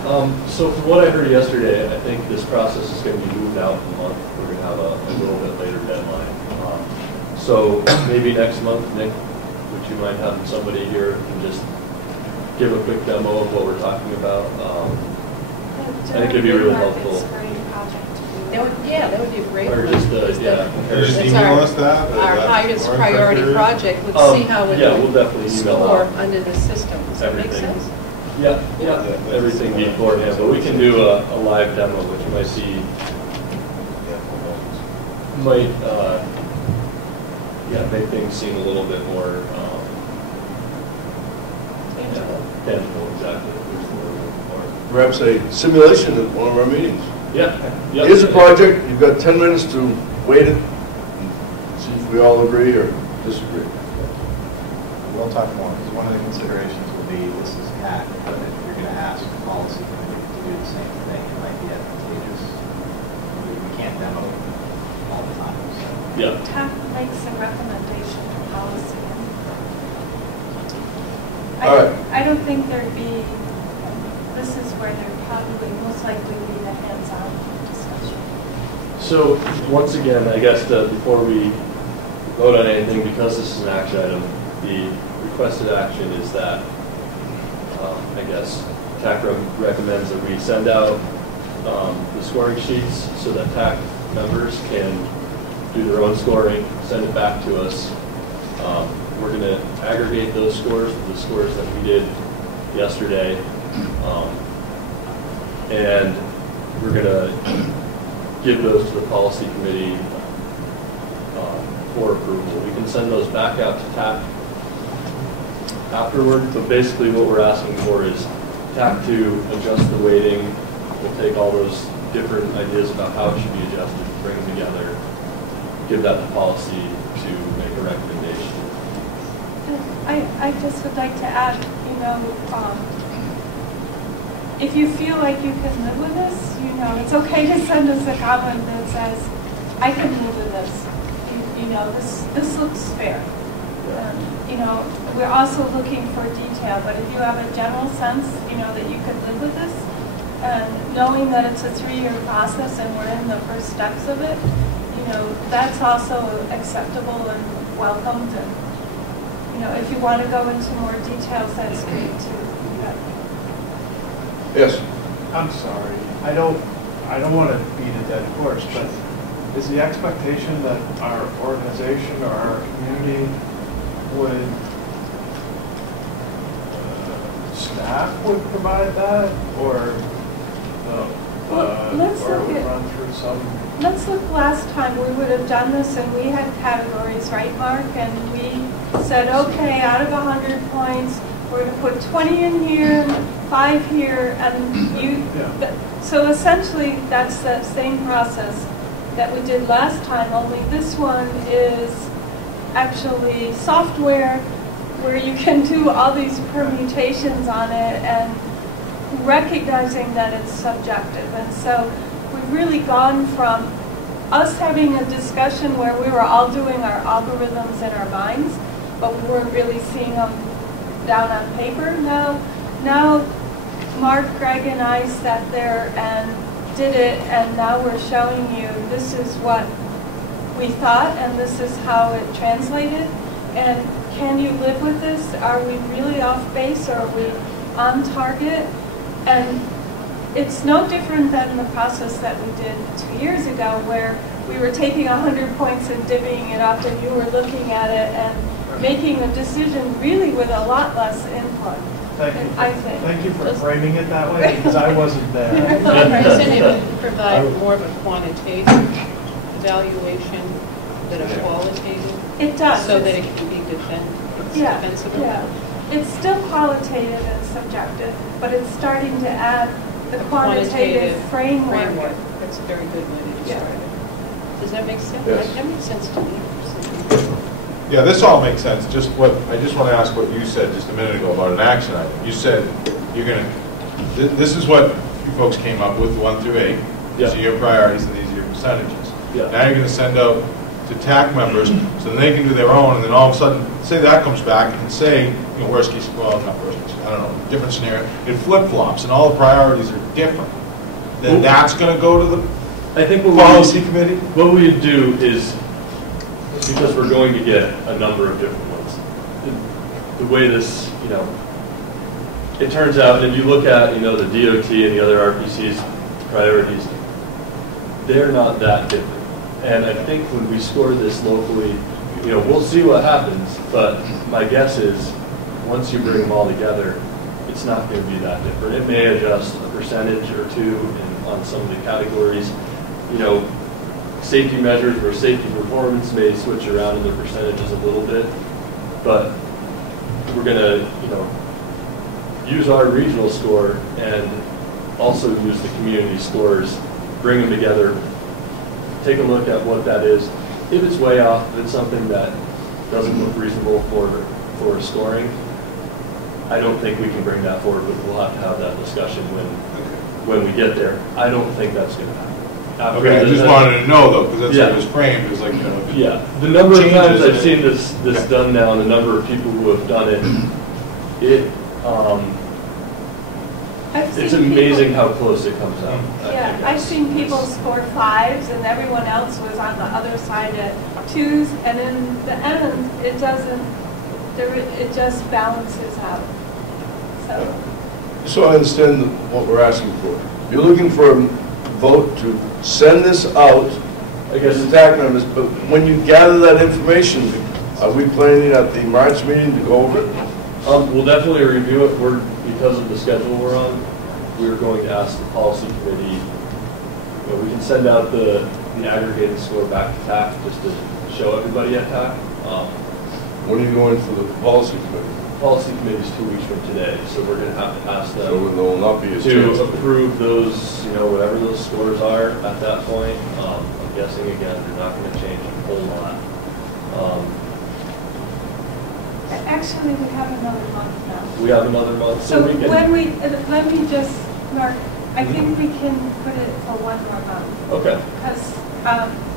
so from what I heard yesterday, I think this process is going to be moved out a month. We're going to have a little bit later deadline. So maybe next month, Nick, would you mind having somebody here and just give a quick demo of what we're talking about? I think it'd be really helpful. That would be a great Or one. just, Because Just it's email us that? Our highest Warrant priority record? project. Let's see how it Yeah, we'll definitely email score out under the system. Does that make everything. sense? Yeah, everything beforehand, but we can do a live demo, which you might see, might, make things seem a little bit more, tangible, exactly. Perhaps a simulation at one of our meetings. Yeah. Here's a project, you've got 10 minutes to wait it, and see if we all agree or disagree. We'll talk more, because one of the considerations will be, this is TAC, but if you're going to ask the policy committee to do the same thing, it might be advantageous. We can't demo all the time. So. Yeah. TAC makes a recommendation to policy. All right. I don't think there'd be, this is where there'd probably most likely be a hands-on discussion. So, once again, I guess before we vote on anything, because this is an action item, the requested action is that, I guess, TAC recommends that we send out the scoring sheets so that TAC members can do their own scoring, send it back to us. We're going to aggregate those scores with the scores that we did yesterday, and we're going to give those to the policy committee for approval. We can send those back out to TAC afterward, but basically what we're asking for is TAC to adjust the weighting. We'll take all those different ideas about how it should be adjusted, bring them together, give that to policy to make a recommendation. I just would like to add, if you feel like you can live with this, it's okay to send us a comment that says, I can live with this. This looks fair. We're also looking for detail, but if you have a general sense, that you could live with this, and knowing that it's a 3-year process and we're in the first steps of it, that's also acceptable and welcomed. And, if you want to go into more details, that's great too. Yes. I'm sorry. I don't want to beat a dead horse, but is the expectation that our organization or our community would, staff would provide that, or Let's or it look would at- run through some? Let's look, last time we would have done this and we had categories, right, Mark? And we said, okay, out of 100 points, we're going to put 20 in here, 5 here, and so essentially that's the same process that we did last time, only this one is actually software where you can do all these permutations on it and recognizing that it's subjective. And so we've really gone from us having a discussion where we were all doing our algorithms in our minds, but we weren't really seeing them down on paper. Now Mark, Greg, and I sat there and did it, and now we're showing you this is what we thought, and this is how it translated. And can you live with this? Are we really off base, or are we on target? And it's no different than the process that we did 2 years ago, where we were taking 100 points and divvying it up, and you were looking at it and making a decision really with a lot less input. Thank you. I think. Thank you for framing it that way, because I wasn't there. Doesn't it provide more of a quantitative evaluation than a qualitative? It does. So that it can be defensible? Yeah. It's still qualitative and subjective, but it's starting to add the quantitative framework. That's a very good way to describe it. Does that make sense? Yes. That makes sense to me. Yeah, this all makes sense. I just want to ask what you said just a minute ago about an action item. You said you're going to, this is what you folks came up with, 1 through 8. These are your priorities and these are your percentages. Yeah. Now you're going to send out to TAC members so they can do their own, and then all of a sudden, say that comes back and say, you know, worst case, well, not worst case, I don't know, different scenario, it flip-flops and all the priorities are different. Then that's going to go to the I think policy committee? What we would do is, because we're going to get a number of different ones, the way this, you know, it turns out, if you look at, you know, the DOT and the other RPC's priorities, they're not that different. And I think when we score this locally, you know, we'll see what happens, but my guess is, once you bring them all together, it's not going to be that different. It may adjust a percentage or two on some of the categories. You know, safety measures or safety performance may switch around in the percentages a little bit, but we're going to, you know, use our regional score and also use the community scores, bring them together, take a look at what that is. If it's way off, if it's something that doesn't look reasonable for scoring, I don't think we can bring that forward, but we'll have to have that discussion when we get there. I don't think that's going to happen. Okay, I just wanted to know though, because that's how it was framed. It was like, you know, yeah, the number of times I've seen this done now, and the number of people who have done it, it's amazing how close it comes out. Yeah, I've seen people score 5s and everyone else was on the other side at 2s, and in the end, it doesn't, it just balances out. So I understand what we're asking for. You're looking for a vote to send this out, I guess, to TAC members, but when you gather that information, are we planning at the March meeting to go over it? We'll definitely review it. Because of the schedule we're on, we're going to ask the policy committee, you know, we can send out the aggregated score back to TAC just to show everybody at TAC. When are you going for the policy committee? Policy committee is 2 weeks from today, so we're going to have to ask them So there will not be a to chance. approve those, you know, whatever those scores are at that point. I'm guessing, again, they're not going to change a whole lot. Actually, we have another month now. We have another month, So we can... when we, let me just, Mark, I think we can put it for 1 more month. Okay. Because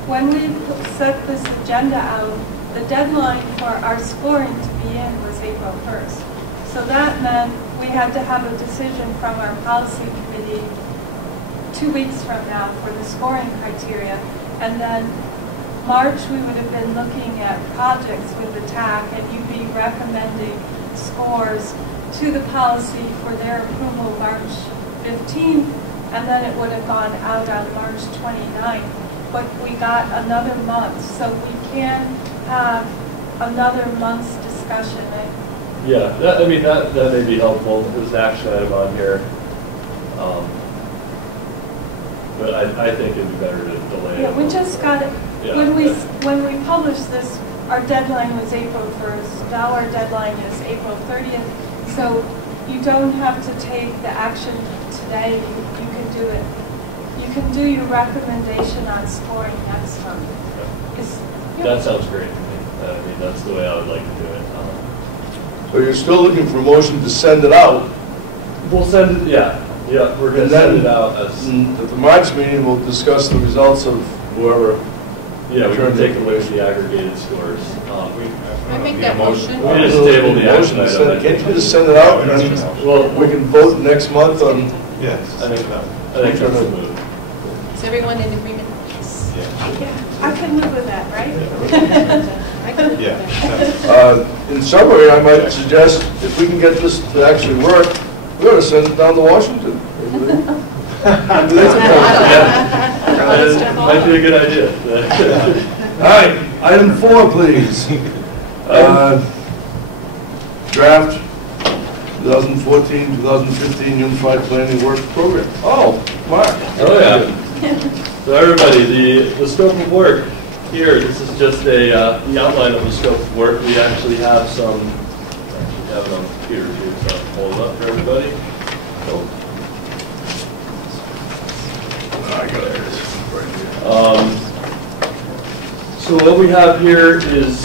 when we set this agenda out, the deadline for our scoring to be in was April 1st. So that meant we had to have a decision from our policy committee 2 weeks from now for the scoring criteria. And then March, we would have been looking at projects with the TAC, and you'd be recommending scores to the policy for their approval March 15th, and then it would have gone out on March 29th. But we got another month, so we can have another month's discussion. Yeah, that may be helpful. There's an action item on here. But I think it'd be better to delay it. Yeah, we just got it. Yeah. When we published this, our deadline was April 1st. Now our deadline is April 30th. So you don't have to take the action today. You can do it. You can do your recommendation on scoring next month. That sounds great to me. I mean, that's the way I would like to do it. So you're still looking for a motion to send it out? We'll send it, yeah, we're going to send it out as... At the March meeting, we'll discuss the results of whoever... Yeah, we can take a look at the aggregated scores. I make that motion. We just table the action item. Can't you just send it out, and then we can vote next month on... Yes. I think that's the move. Is everyone in agreement? Yeah, I can live with that, right? Yeah. In summary, I might suggest, if we can get this to actually work, we ought to send it down to Washington. Might be a good idea. All right, item 4, please. Draft 2014-2015 Unified Planning Work Program. Oh, Mark. Oh, yeah. So everybody, the scope of work here, this is just the outline of the scope of work. We actually have some, have it on the computer too, so I'll hold it up for everybody. I got it right here. So what we have here is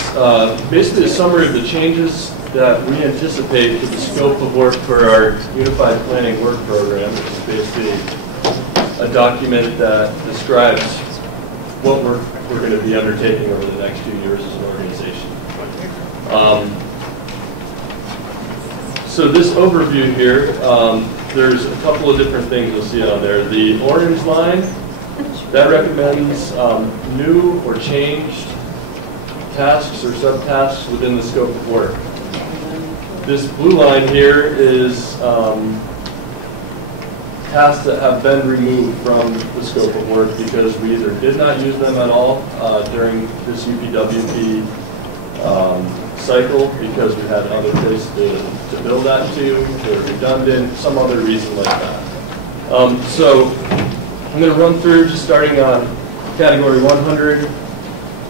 basically a summary of the changes that we anticipate to the scope of work for our Unified Planning Work Program, which is basically a document that describes what we're going to be undertaking over the next 2 years as an organization. So this overview here, there's a couple of different things you'll see on there. The orange line, that recommends new or changed tasks or subtasks within the scope of work. This blue line here is tasks that have been removed from the scope of work because we either did not use them at all during this UPWP cycle because we had other places to build that to, they're redundant, some other reason like that. So I'm going to run through just starting on category 100.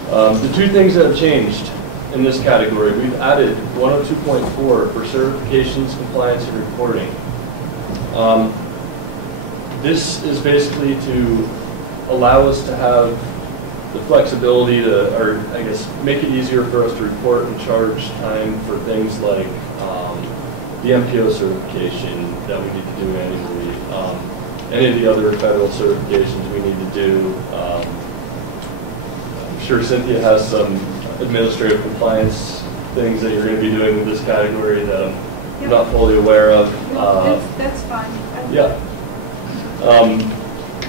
The two things that have changed in this category, we've added 102.4 for certifications, compliance, and reporting. This is basically to allow us to have the flexibility to, or I guess, make it easier for us to report and charge time for things like the MPO certification that we need to do annually, any of the other federal certifications we need to do. I'm sure Cynthia has some administrative compliance things that you're going to be doing with this category that I'm not fully aware of. That's fine. Yeah.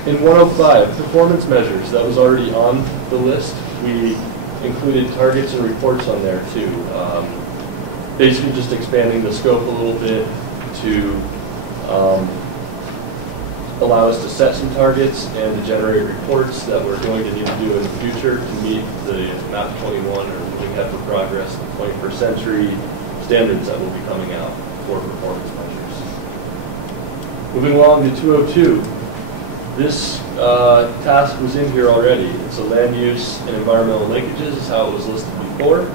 In 105, performance measures, that was already on the list. We included targets and reports on there too. Basically just expanding the scope a little bit to allow us to set some targets and to generate reports that we're going to need to do in the future to meet the MAP 21 or Moving Ahead for Progress, the 21st century standards that will be coming out for performance measures. Moving along to 202. This task was in here already. It's a land use and environmental linkages is how it was listed before.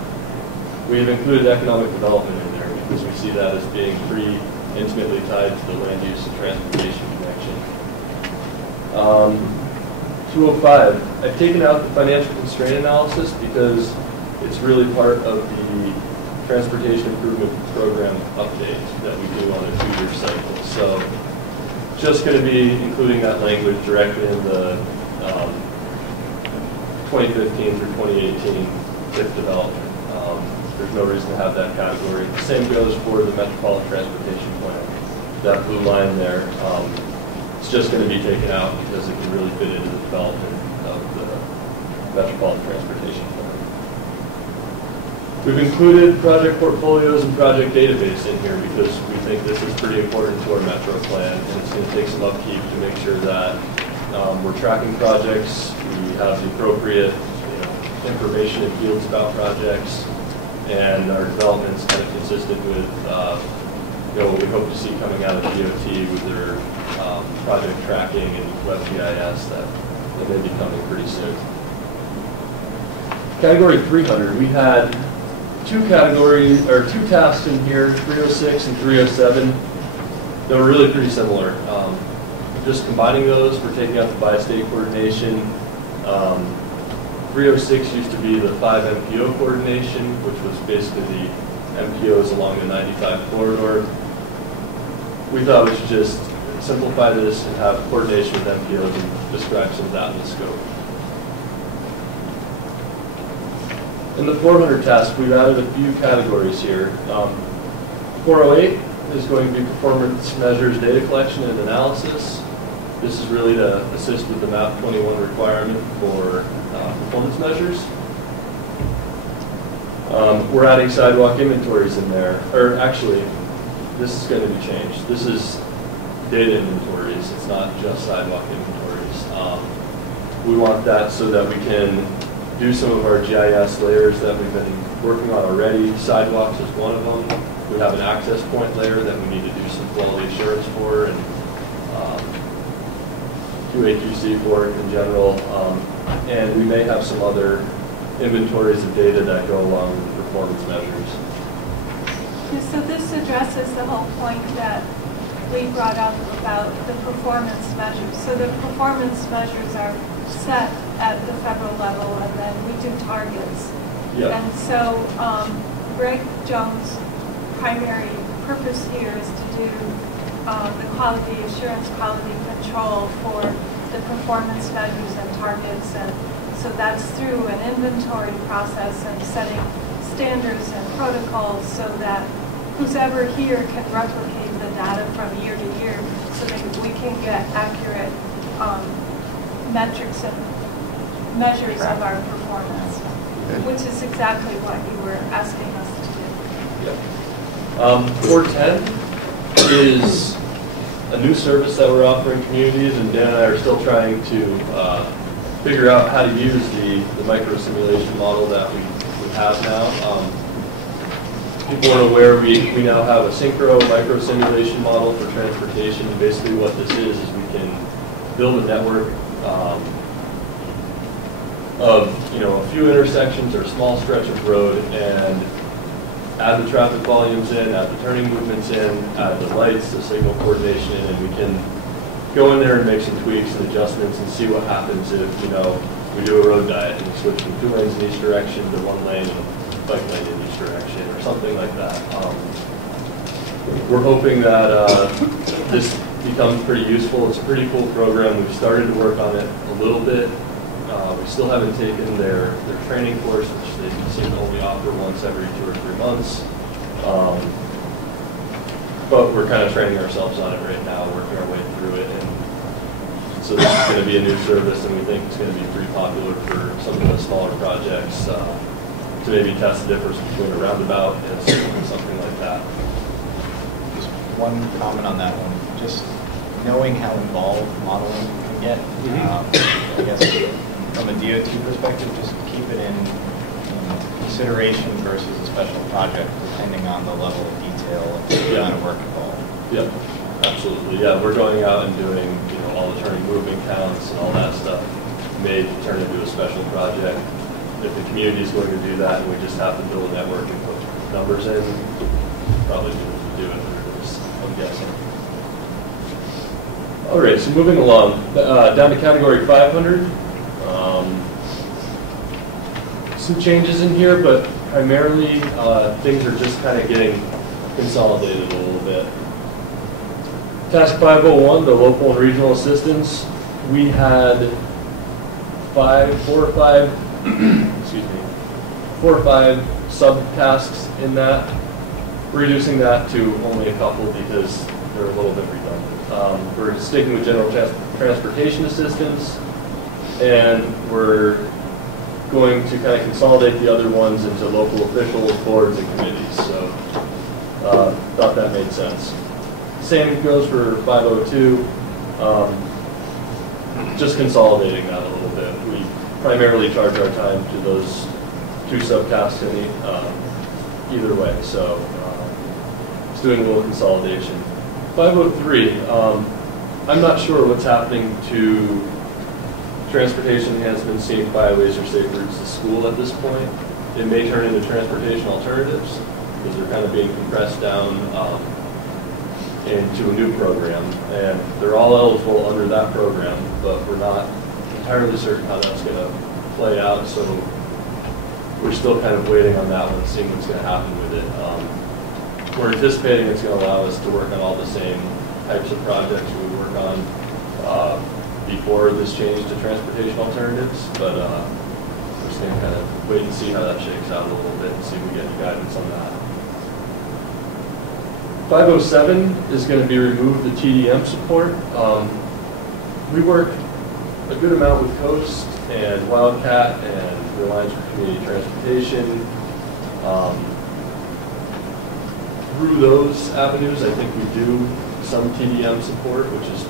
We have included economic development in there because we see that as being pretty intimately tied to the land use and transportation connection. 205, I've taken out the financial constraint analysis because it's really part of the transportation improvement program update that we do on a 2-year cycle. So just going to be including that language directly in the 2015 through 2018 TIP development. There's no reason to have that category. The same goes for the Metropolitan Transportation Plan. That blue line there, it's just going to be taken out because it can really fit into the development of the Metropolitan Transportation Plan. We've included project portfolios and project database in here because we think this is pretty important to our Metro plan, and it's going to take some upkeep to make sure that we're tracking projects, we have the appropriate information and fields about projects, and our development is kind of consistent with what we hope to see coming out of DOT with their project tracking and WebGIS that may be coming pretty soon. Category 300, we had two tasks in here, 306 and 307. They were really pretty similar. Just combining those, we're taking out the bi-state coordination. 306 used to be the 5 MPO coordination, which was basically the MPOs along the 95 corridor. We thought we should just simplify this and have coordination with MPOs and describe some of that in the scope. In the 400 task, we've added a few categories here. 408 is going to be performance measures, data collection, and analysis. This is really to assist with the MAP 21 requirement for performance measures. We're adding sidewalk inventories in there, or actually, this is going to be changed. This is data inventories. It's not just sidewalk inventories. We want that so that we can do some of our GIS layers that we've been working on already. Sidewalks is one of them. We have an access point layer that we need to do some quality assurance for and QA/QC for in general. And we may have some other inventories of data that go along with the performance measures. So this addresses the whole point that we brought up about the performance measures. So the performance measures are set at the federal level, and then we do targets. Yeah. And so Greg Jones' primary purpose here is to do the quality assurance, quality control for the performance values and targets. And so that's through an inventory process and setting standards and protocols so that who's ever here can replicate the data from year to year so that we can get accurate metrics and measures of our performance, which is exactly what you were asking us to do. Yep. 410 is a new service that we're offering communities, and Dan and I are still trying to figure out how to use the micro simulation model that we have now. People aren't aware, we now have a synchro micro simulation model for transportation, and basically what this is we can build a network of a few intersections or a small stretch of road and add the traffic volumes in, add the turning movements in, add the lights, the signal coordination in, and we can go in there and make some tweaks and adjustments and see what happens if we do a road diet and we switch from 2 lanes in each direction to 1 lane and bike lane in each direction or something like that. We're hoping that this becomes pretty useful. It's a pretty cool program. We've started to work on it a little bit. We still haven't taken their training course, which they seem to only offer once every 2 or 3 months. But we're kind of training ourselves on it right now, working our way through it. And so this is going to be a new service, and we think it's going to be pretty popular for some of the smaller projects to maybe test the difference between a roundabout and something like that. Just one comment on that one. Just knowing how involved modeling can get, I guess from a DOT perspective, just keep it in consideration versus a special project, depending on the level of detail and the amount of work involved. Yep, absolutely. Yeah, we're going out and doing all the turning movement counts and all that stuff may turn into a special project. If the community is going to do that and we just have to build a network and put numbers in, probably do it, I'm guessing. All right, so moving along, down to category 500. Some changes in here, but primarily things are just kind of getting consolidated a little bit. Task 501, the local and regional assistance, we had 4 or 5 subtasks in that. We're reducing that to only a couple because they're a little bit redundant. We're sticking with general transportation assistance, and we're going to kind of consolidate the other ones into local officials, boards, and committees. So thought that made sense. Same goes for 502. Just consolidating that a little bit. We primarily charge our time to those 2 subtasks either way. So it's doing a little consolidation. 503. I'm not sure what's happening to transportation enhancements, scenic byways, or safe routes to school at this point. It may turn into transportation alternatives because they're kind of being compressed down into a new program, and they're all eligible under that program, but we're not entirely certain how that's going to play out, so we're still kind of waiting on that one, seeing what's going to happen with it. We're anticipating it's going to allow us to work on all the same types of projects we work on before this change to transportation alternatives, but we're just going to kind of wait and see how that shakes out a little bit and see if we get any guidance on that. 507 is going to be remove the TDM support. We work a good amount with Coast and Wildcat and the Alliance for Community Transportation. Through those avenues, I think we do some TDM support, which is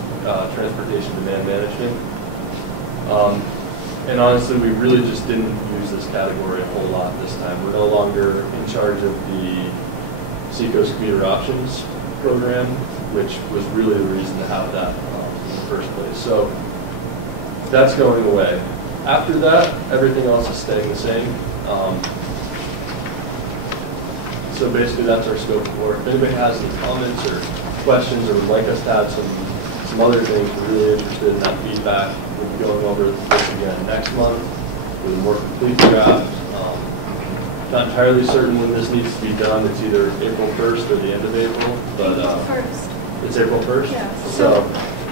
transportation demand management. And honestly, we really just didn't use this category a whole lot this time. We're no longer in charge of the Seacoast Commuter Options program, which was really the reason to have that in the first place. So that's going away. After that, everything else is staying the same. So basically that's our scope of work. If anybody has any comments or questions or would like us to add some other things, we're really interested in that feedback. we'll be going over this again next month with a more complete draft. Not entirely certain when this needs to be done. It's either April 1st or the end of April, but First. it's April 1st? Yes. So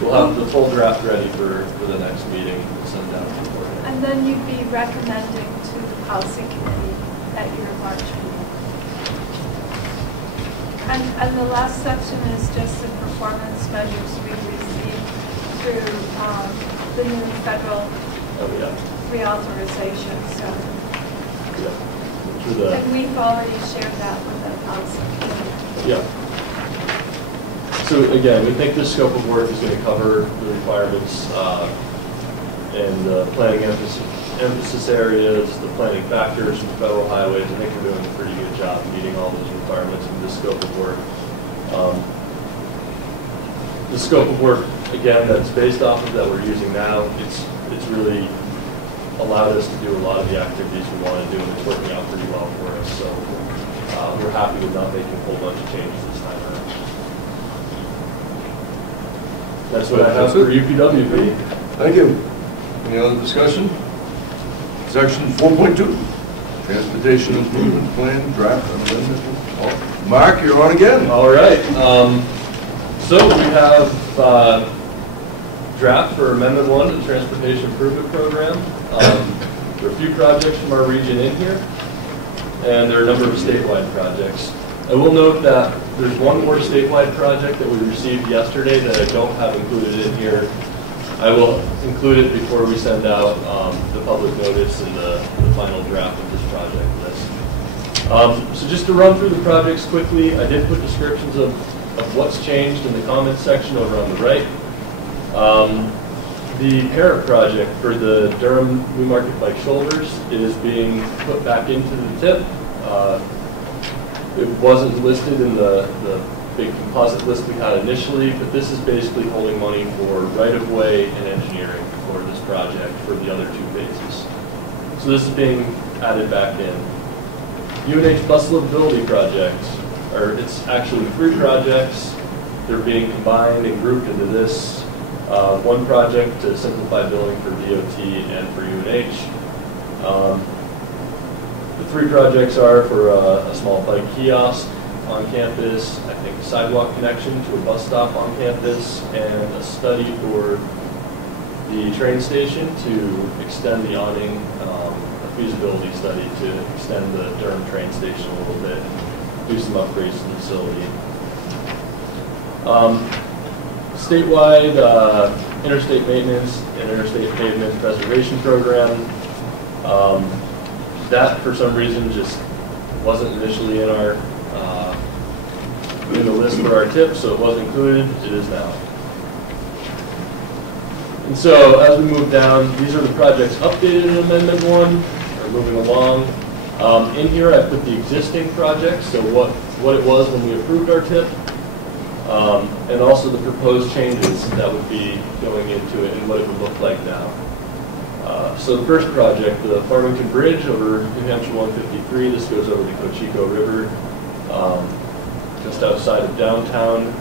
we'll have the full draft ready for the next meeting and send out beforehand. And then you'd be recommending to the policy committee at your March meeting. And the last section is just the performance measures we received through the new federal reauthorization. So. Yeah. And we've already shared that with the policy committee. Yeah. So again, we think this scope of work is going to cover the requirements and the planning emphasis areas, the planning factors from federal highways. I think we're doing a pretty good job meeting all those requirements in this scope of work. The scope of work, again, that's based off of that we're using now, it's really allowed us to do a lot of the activities we want to do, and it's working out pretty well for us. So we're happy with not making a whole bunch of changes this time around. That's what I have for UPWP. Thank you. Any other discussion? Section 4.2, Transportation Improvement Plan, draft amendment. Oh, Mark, you're on again. All right. So we have draft for Amendment 1 to the Transportation Improvement Program. There are a few projects from our region in here, and there are a number of statewide projects. I will note that there's one more statewide project that we received yesterday that I don't have included in here. I will include it before we send out the public notice and the final draft of this project list. So just to run through the projects quickly, I did put descriptions of what's changed in the comments section over on the right. The parent project for the Durham Newmarket bike shoulders is being put back into the TIP. It wasn't listed in the big composite list we had initially, but this is basically holding money for right-of-way and engineering for this project for the other two phases. So this is being added back in. UNH bus livability project, or it's actually 3 projects. They're being combined and grouped into this. One project to simplify billing for DOT and for UNH. The 3 projects are for a small bike kiosk on campus, I think a sidewalk connection to a bus stop on campus, and a study for the train station to extend the awning, a feasibility study to extend the Durham train station a little bit, do some upgrades to the facility. Statewide interstate maintenance and interstate pavement preservation program. That, for some reason, just wasn't initially in our in the list for our tip, so it was included. It is now. And so, as we move down, these are the projects updated in Amendment 1, or moving along. In here, I put the existing projects, so what it was when we approved our tip, and also the proposed changes that would be going into it and what it would look like now. So the first project, the Farmington Bridge over New Hampshire 153, this goes over the Cochico River, just outside of downtown.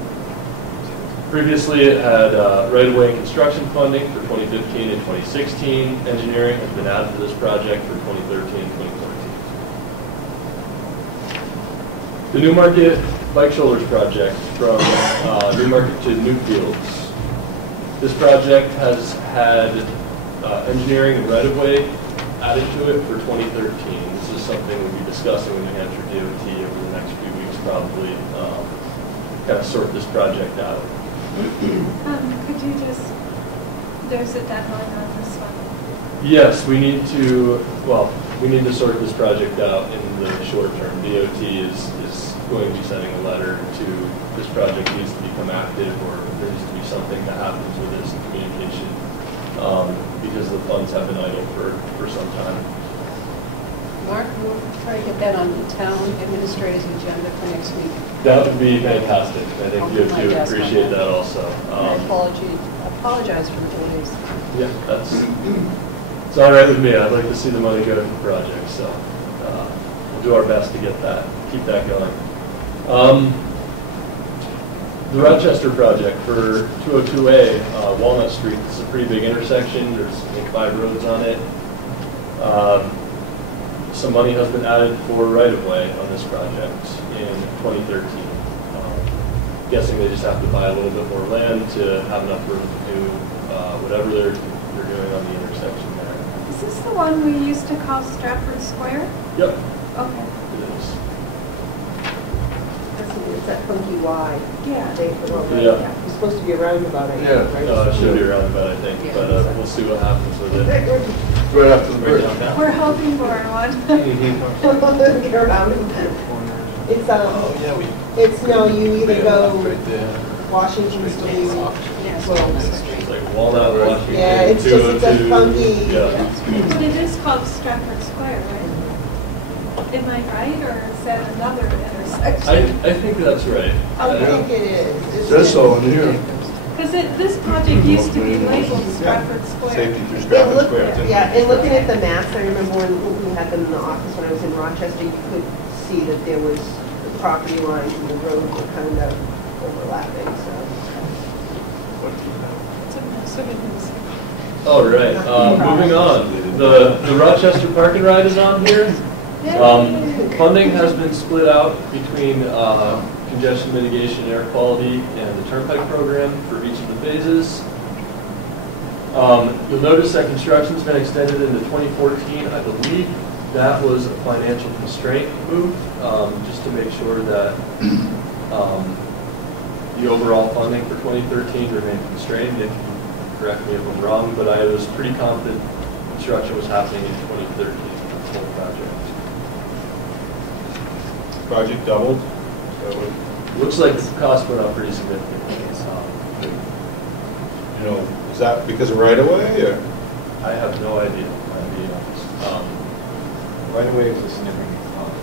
Previously it had right-of-way and construction funding for 2015 and 2016. Engineering has been added to this project for 2013 and 2014. The Newmarket Bike Shoulders project from Newmarket to Newfields. This project has had engineering and right-of-way added to it for 2013. This is something we'll be discussing with New Hampshire DOT over the next few weeks, probably, kind of sort this project out. Could you just, there's a deadline on this one? Yes, we need to sort this project out in the short term. DOT is going to be sending a letter to this project needs to become active, or there needs to be something that happens with this communication. Because the funds have been idle for some time. Mark, we'll try to get that on the town administrator's agenda for next week. That would be fantastic. I think you too appreciate that also. I apologize for the delays. Yeah, it's all right with me. I'd like to see the money go to the project, so we'll do our best to keep that going. The Rochester project for 202A, Walnut Street. This is a pretty big intersection. There's I think 5 roads on it. Some money has been added for right-of-way on this project in 2013. Guessing they just have to buy a little bit more land to have enough room to do whatever they're doing on the intersection there. Is this the one we used to call Strafford Square? Yep, Okay. it is. It's that funky Y. Yeah. Shape of the road. Yeah. It's supposed to be a roundabout, I think, Yeah. right? It should be around about, I think, Yeah. but we'll see what happens with it. Right after the bridge. We're hoping for one. Get around it. It's, yeah, it's, no, you either go Right there. Washington Street. Yes, Well, Walnut Street. It's like Walnut, Washington, Yeah, it's just, it's a 202. funky. Yeah. But it is called Strafford Square, right? Am I right, or is that another intersection? I think that's right. I think it is. Says so in here. Because this project used to be labeled Strafford Square. Safety through And Strafford look, Square. It's in yeah, there. and looking at the maps, I remember when we had them in the office when I was in Rochester, you could see that there was the property lines and the roads were kind of overlapping, so. It's a massive intersection. All right, moving on. The Rochester Park and Ride is on here. Funding has been split out between congestion mitigation, air quality, and the turnpike program for each of the phases. You'll notice that construction's been extended into 2014. I believe that was a financial constraint move, just to make sure that the overall funding for 2013 remained constrained. If you correct me if I'm wrong, but I was pretty confident construction was happening in 2013 for the whole project. Project doubled. Looks like the cost went up pretty significantly. You know, is that because of right-of-way, or? I have no idea, I'm being honest. Right away is a significant cost.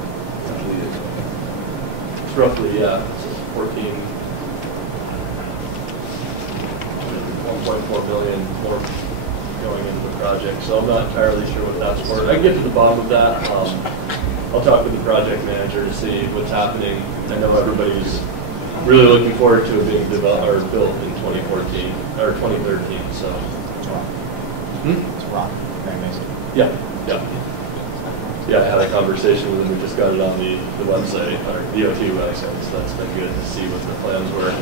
It's roughly, yeah, it's 1.4 million more going into the project, so I'm not entirely sure what that's for. I can get to the bottom of that. I'll talk with the project manager to see what's happening. I know everybody's really looking forward to it being developed or built in 2014 or 2013. So, It's rock, very nice. yeah. I had a conversation with him. We just got it on the website, or DOT website, so that's been good to see what the plans were.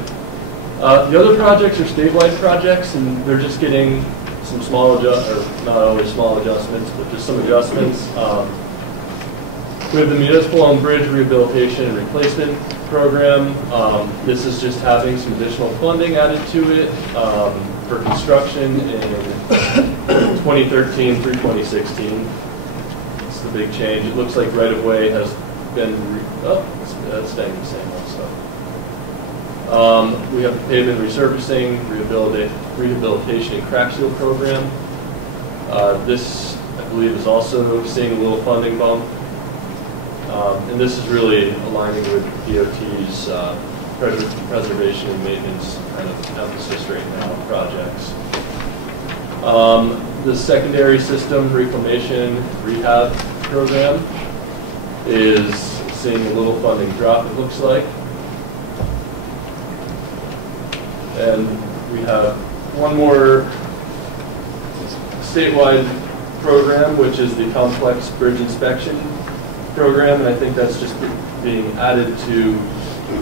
The other projects are statewide projects, and they're just getting some small or not always small adjustments, but just some adjustments. We have the Municipal Owned Bridge Rehabilitation and Replacement Program. This is just having some additional funding added to it for construction in 2013 through 2016. It's the big change. It looks like right-of-way has been, that's staying the same also. We have the pavement resurfacing, rehabilitation and crack seal program. This, I believe, is also seeing a little funding bump. And this is really aligning with DOT's preservation and maintenance kind of emphasis right now on projects. The secondary system reclamation rehab program is seeing a little funding drop, it looks like. And we have one more statewide program, which is the complex bridge inspection program, and I think that's just being added to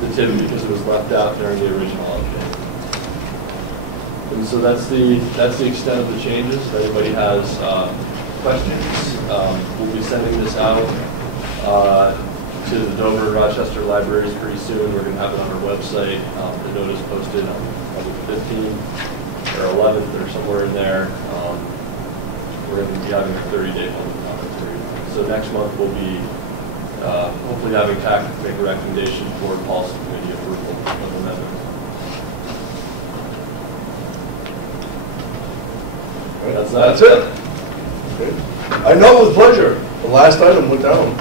the TIP because it was left out during the original update. And so that's the extent of the changes. If anybody has questions, we'll be sending this out to the Dover and Rochester libraries pretty soon. We're going to have it on our website. The notice posted on the 15th or 11th or somewhere in there. We're going to be having a 30-day public comment period. So next month we'll be hopefully having TAC make a recommendation for policy committee approval of amendment. That's it. Okay. I know with pleasure. The last item went down.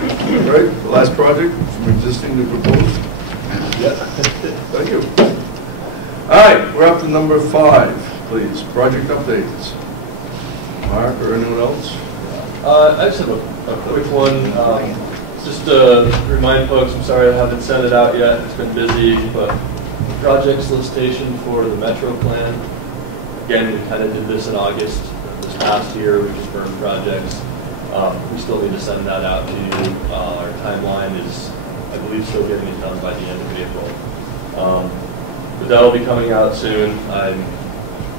Right? The last project from existing to proposed. Yeah. Thank you. All right, we're up to number 5, please. Project updates. Mark or anyone else? I just have a quick one. Just to remind folks, I'm sorry I haven't sent it out yet. It's been busy, but project solicitation for the Metro plan. Again, we kind of did this in August this past year. We just burned projects. We still need to send that out to you. Our timeline is, I believe, still getting it done by the end of April. But that'll be coming out soon. I've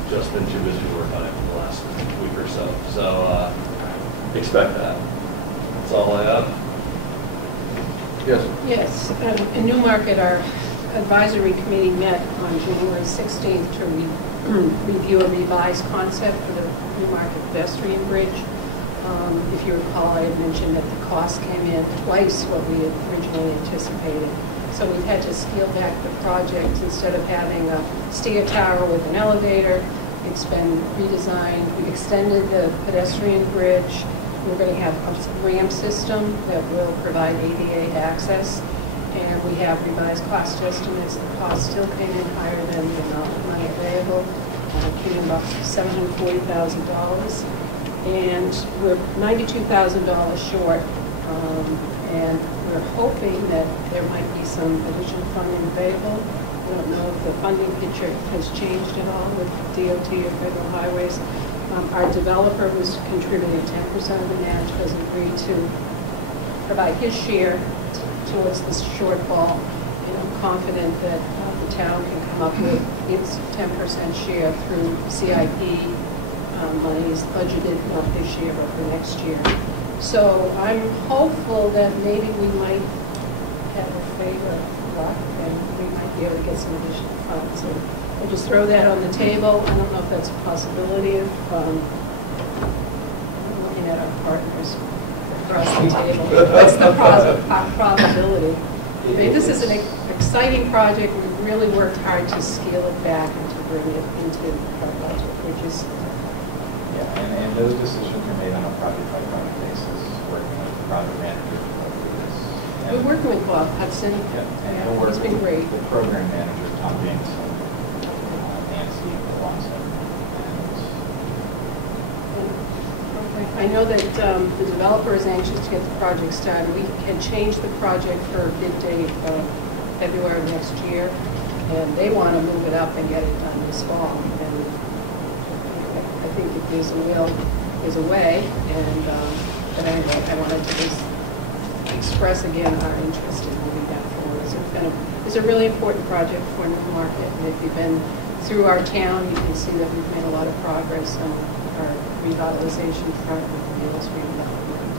just been too busy to work on it for the last week or so. So expect that. That's all I have. Yes. Yes. In Newmarket, our advisory committee met on January 16th to review a revised concept for the Newmarket pedestrian bridge. If you recall, I had mentioned that the cost came in twice what we had originally anticipated. So we've had to scale back the project. Instead of having a stair tower with an elevator, it's been redesigned. We extended the pedestrian bridge. We're going to have a ramp system that will provide ADA access. And we have revised cost estimates. The cost still came in higher than the amount of money available. Came in about $740,000. And we're $92,000 short. And we're hoping that there might be some additional funding available. I don't know if the funding picture has changed at all with DOT or federal highways. Our developer, who's contributing 10% of the match, has agreed to provide his share towards this shortfall. And I'm confident that the town can come up with its 10% share through CIP monies budgeted not this year but for next year. So I'm hopeful that maybe we might have a favor of luck and we might be able to get some additional funds. So I'll just throw that on the table. I don't know if that's a possibility. I'm looking at our partners across the table. What's the probability? I mean, this is an exciting project. We've really worked hard to scale it back and to bring it into our budget, which is and those decisions are made on a project-by-project basis, working with the project manager to go through this. We're working with Bob Hudson. Yeah, and he'll work it's been great. The program manager, Tom Banks, Nancy, alongside. I know that the developer is anxious to get the project started. We had changed the project for a bid date of February of next year, and they want to move it up and get it done this fall. And I think if there's a will, there's a way. And but anyway, I wanted to just express again our interest in moving that forward. It's a really important project for Newmarket. And if you've been through our town, you can see that we've made a lot of progress on our revitalization front with the Nichols redevelopment.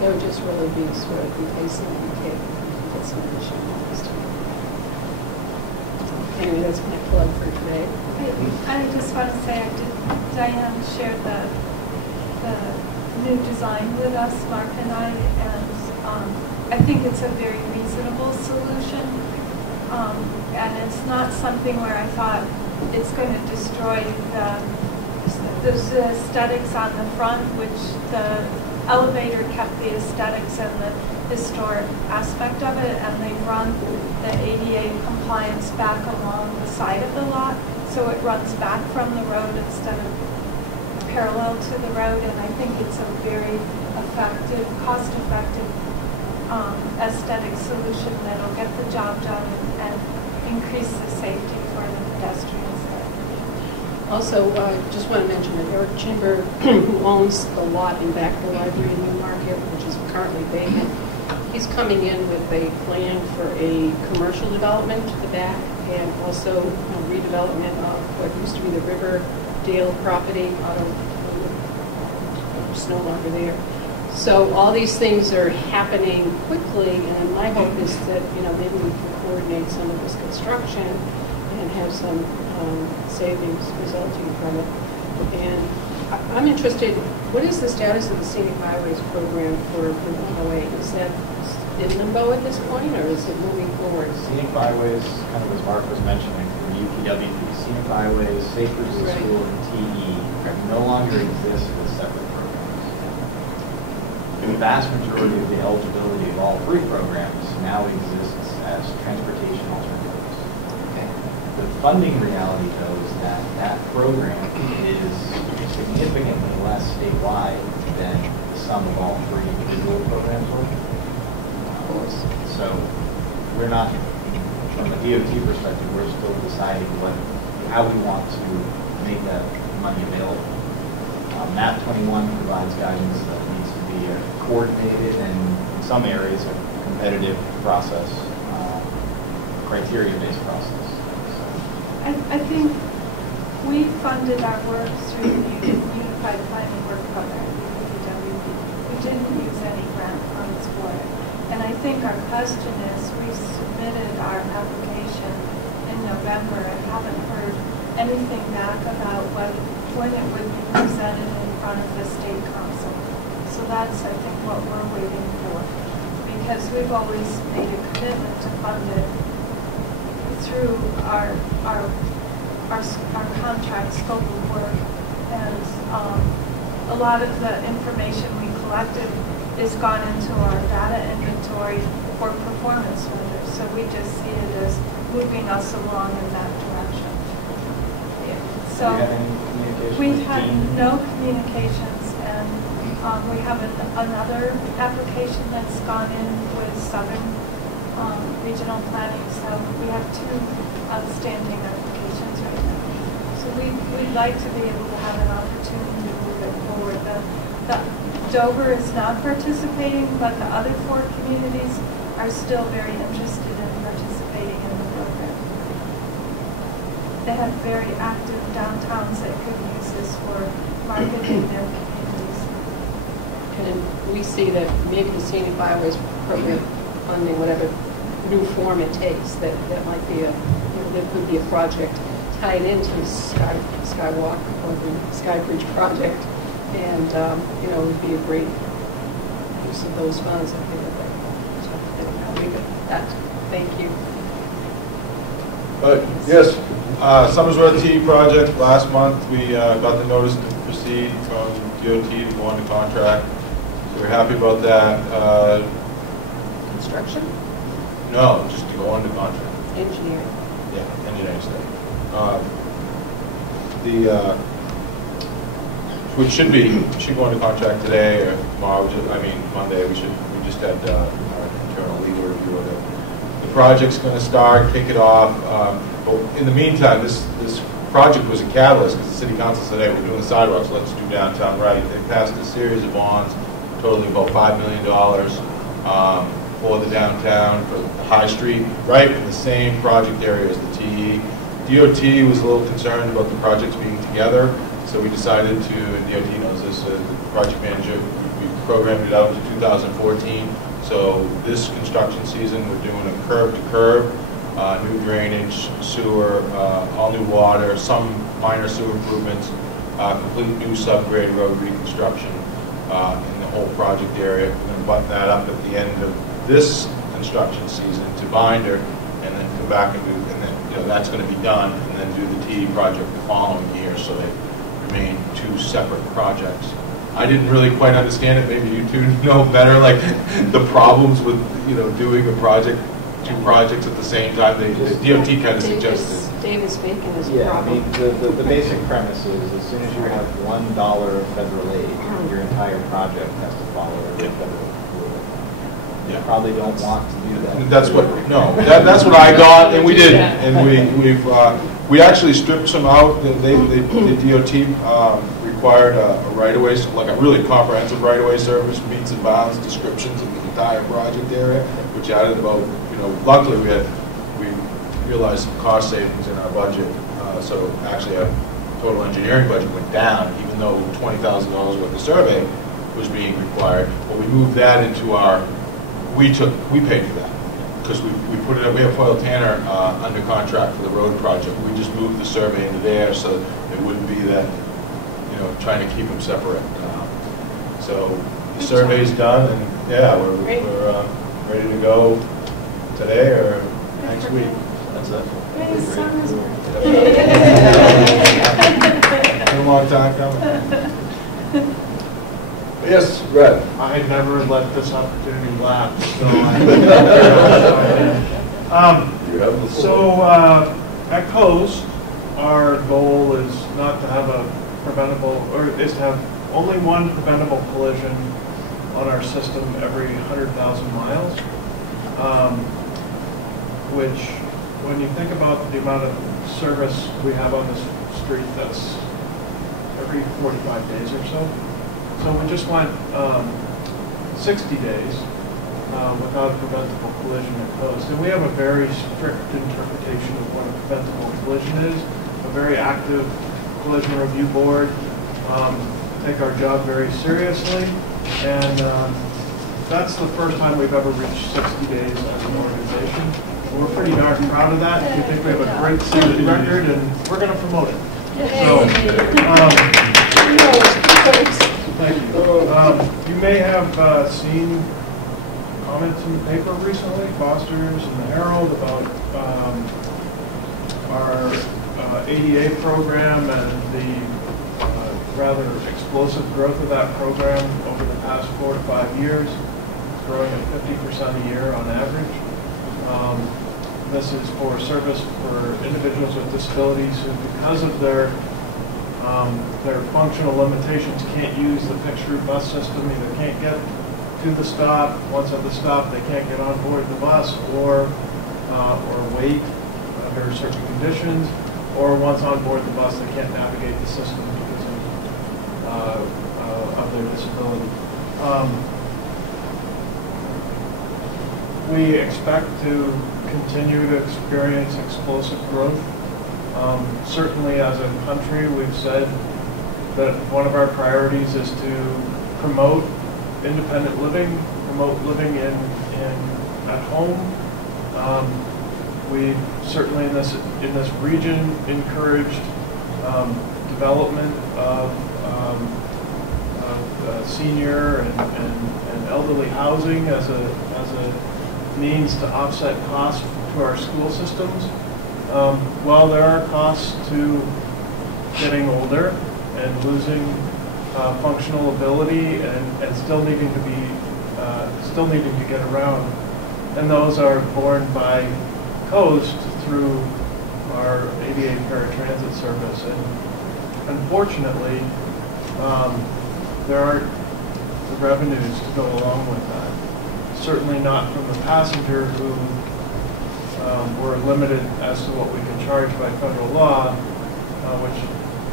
It would just really be sort of replacing the cake if we can get some additional funds to it. Anyway, that's my plug for today. I just want to say, Diane shared the new design with us, Mark and I, and I think it's a very reasonable solution. And it's not something where I thought it's going to destroy the aesthetics on the front, which the elevator kept the aesthetics and the historic aspect of it, and they run the ADA compliance back along the side of the lot, so it runs back from the road instead of parallel to the road, and I think it's a very effective, cost-effective aesthetic solution that'll get the job done and increase the safety for the pedestrians there. Also, just want to mention that Eric Chimber, who owns the lot in back of the library in Newmarket, which is currently vacant, he's coming in with a plan for a commercial development to the back and also redevelopment of what used to be the Riverdale property out of it's no longer there. So all these things are happening quickly, and my hope is that maybe we can coordinate some of this construction and have some savings resulting from it. And I'm interested, what is the status of the Scenic Byways program for the 108? Is that in limbo at this point, or is it moving forward? Scenic Byways, kind of as Mark was mentioning, from UPW, Scenic Byways, Safe Routes to School, and TE no longer exist as separate programs. The vast majority of the eligibility of all three programs now exists as transportation alternatives. The funding reality, though, is that that program is significantly less statewide than the sum of all three individual programs were. course. So we're not, from a DOT perspective, we're still deciding how we want to make that money available. MAP 21 provides guidance that needs to be a coordinated and, in some areas, a competitive process, criteria-based process. So. I think we funded our work through the Unified Planning Work Program, UPWP. We didn't use any grant funds for it. And I think our question is, we submitted our application in November and haven't heard anything back about when it would be presented in front of the state council. So that's, I think, what we're waiting for. Because we've always made a commitment to fund it through our contract scope of work. And a lot of the information we collected is gone into our data inventory for performance measures. So we just see it as moving us along in that direction. So we've had no communications, and we have another application that's gone in with Southern Regional Planning. So we have 2 outstanding applications right now. So we'd like to be able to have an opportunity to move it forward. Dover is not participating, but the other 4 communities are still very interested in participating in the program. They have very active downtowns that could use this for marketing their communities. And we see that maybe the Scenic Byways program funding, whatever new form it takes, that might be there could be a project tied into the Skywalk or the Skybridge project, and it would be a great use of those funds. I think so. I'll leave it at that. Thank you. Yes, Sommersworth T project. Last month we got the notice to proceed from DOT to go on the contract. So we're happy about that. Construction? No, just to go on the contract. Engineering. Yeah, engineering stuff. Which should go into contract today or tomorrow. Monday. We just had our internal legal review of it. The project's going to start, kick it off. But in the meantime, this project was a catalyst because the city council said, "Hey, we're doing the sidewalks. Let's do downtown right." They passed a series of bonds, totaling about $5 million for the downtown, for the High Street, right in the same project area as the TE. DOT was a little concerned about the projects being together, so we decided to, and DOT knows this, the project manager, we programmed it out to 2014. So this construction season, we're doing a curb-to-curb, new drainage, sewer, all new water, some minor sewer improvements, complete new subgrade road reconstruction in the whole project area. We're going to button that up at the end of this construction season to binder, and then come back and do, and then that's going to be done, and then do the TE project the following year, so they remain 2 separate projects. I didn't really quite understand it. Maybe you 2 know better, like the problems with doing a project, 2 projects at the same time. The DOT kind of suggested. David's making this Yeah, problem. the basic premise is as soon as you have $1 of federal aid, your entire project has to follow the federal rule. You probably don't want to do that. That's what I got, and we did, and we actually stripped some out. The DOT required a right-of-way, like a really comprehensive right-of-way service, meets and bounds, descriptions of the entire project area, which added about, luckily we realized some cost savings in our budget. So actually our total engineering budget went down, even though $20,000 worth of survey was being required. But we moved that into our, we paid for that. Because we put it up, we have Foyle Tanner under contract for the road project. We just moved the survey into there so it wouldn't be that, trying to keep them separate. So the survey's done, and yeah, we're ready to go today or next week. That's it. Been a long time coming. Yes, Brad. I never let this opportunity lapse, so at Coast, our goal is not to have a preventable, or is to have only one preventable collision on our system every 100,000 miles. which, when you think about the amount of service we have on this street, that's every 45 days or so. So we just went 60 days without a preventable collision imposed. And we have a very strict interpretation of what a preventable collision is, a very active collision review board, take our job very seriously, and that's the first time we've ever reached 60 days as an organization. We're pretty darn proud of that. We think we have a great safety record, and we're going to promote it. So, thank you. You may have seen comments in the paper recently, Foster's and the Herald, about our ADA program and the rather explosive growth of that program over the past 4 to 5 years. It's growing at 50% a year on average. This is for service for individuals with disabilities who, because of their functional limitations, can't use the fixed route bus system, either can't get to the stop, once at the stop they can't get on board the bus, or wait under certain conditions, or once on board the bus they can't navigate the system because of their disability. We expect to continue to experience explosive growth. Certainly as a country, we've said that one of our priorities is to promote independent living, promote living at home. We've certainly in this region encouraged development of senior and elderly housing as a means to offset costs to our school systems. While there are costs to getting older and losing functional ability and still needing to get around, and those are borne by coast through our ADA paratransit service. And unfortunately, there aren't the revenues to go along with that. Certainly not from the passenger who we're limited as to what we can charge by federal law, which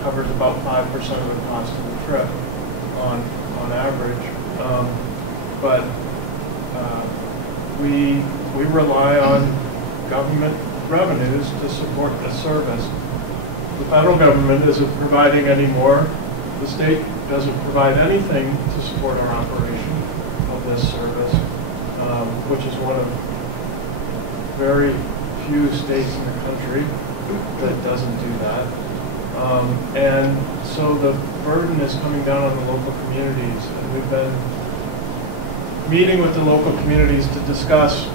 covers about 5% of the cost of the trip on average. But we rely on government revenues to support this service. The federal government isn't providing any more. The state doesn't provide anything to support our operation of this service, which is one of very few states in the country that doesn't do that. And so the burden is coming down on the local communities, and we've been meeting with the local communities to discuss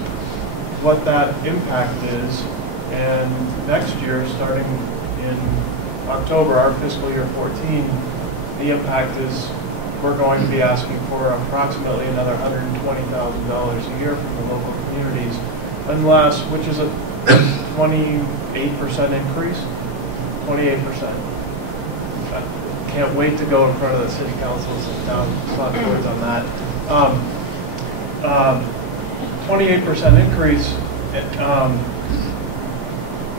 what that impact is. And next year, starting in October, our fiscal year 14, the impact is we're going to be asking for approximately another $120,000 a year from the local communities, unless, which is a 28% increase, 28%. I can't wait to go in front of the city councils and talk words on that. 28% increase,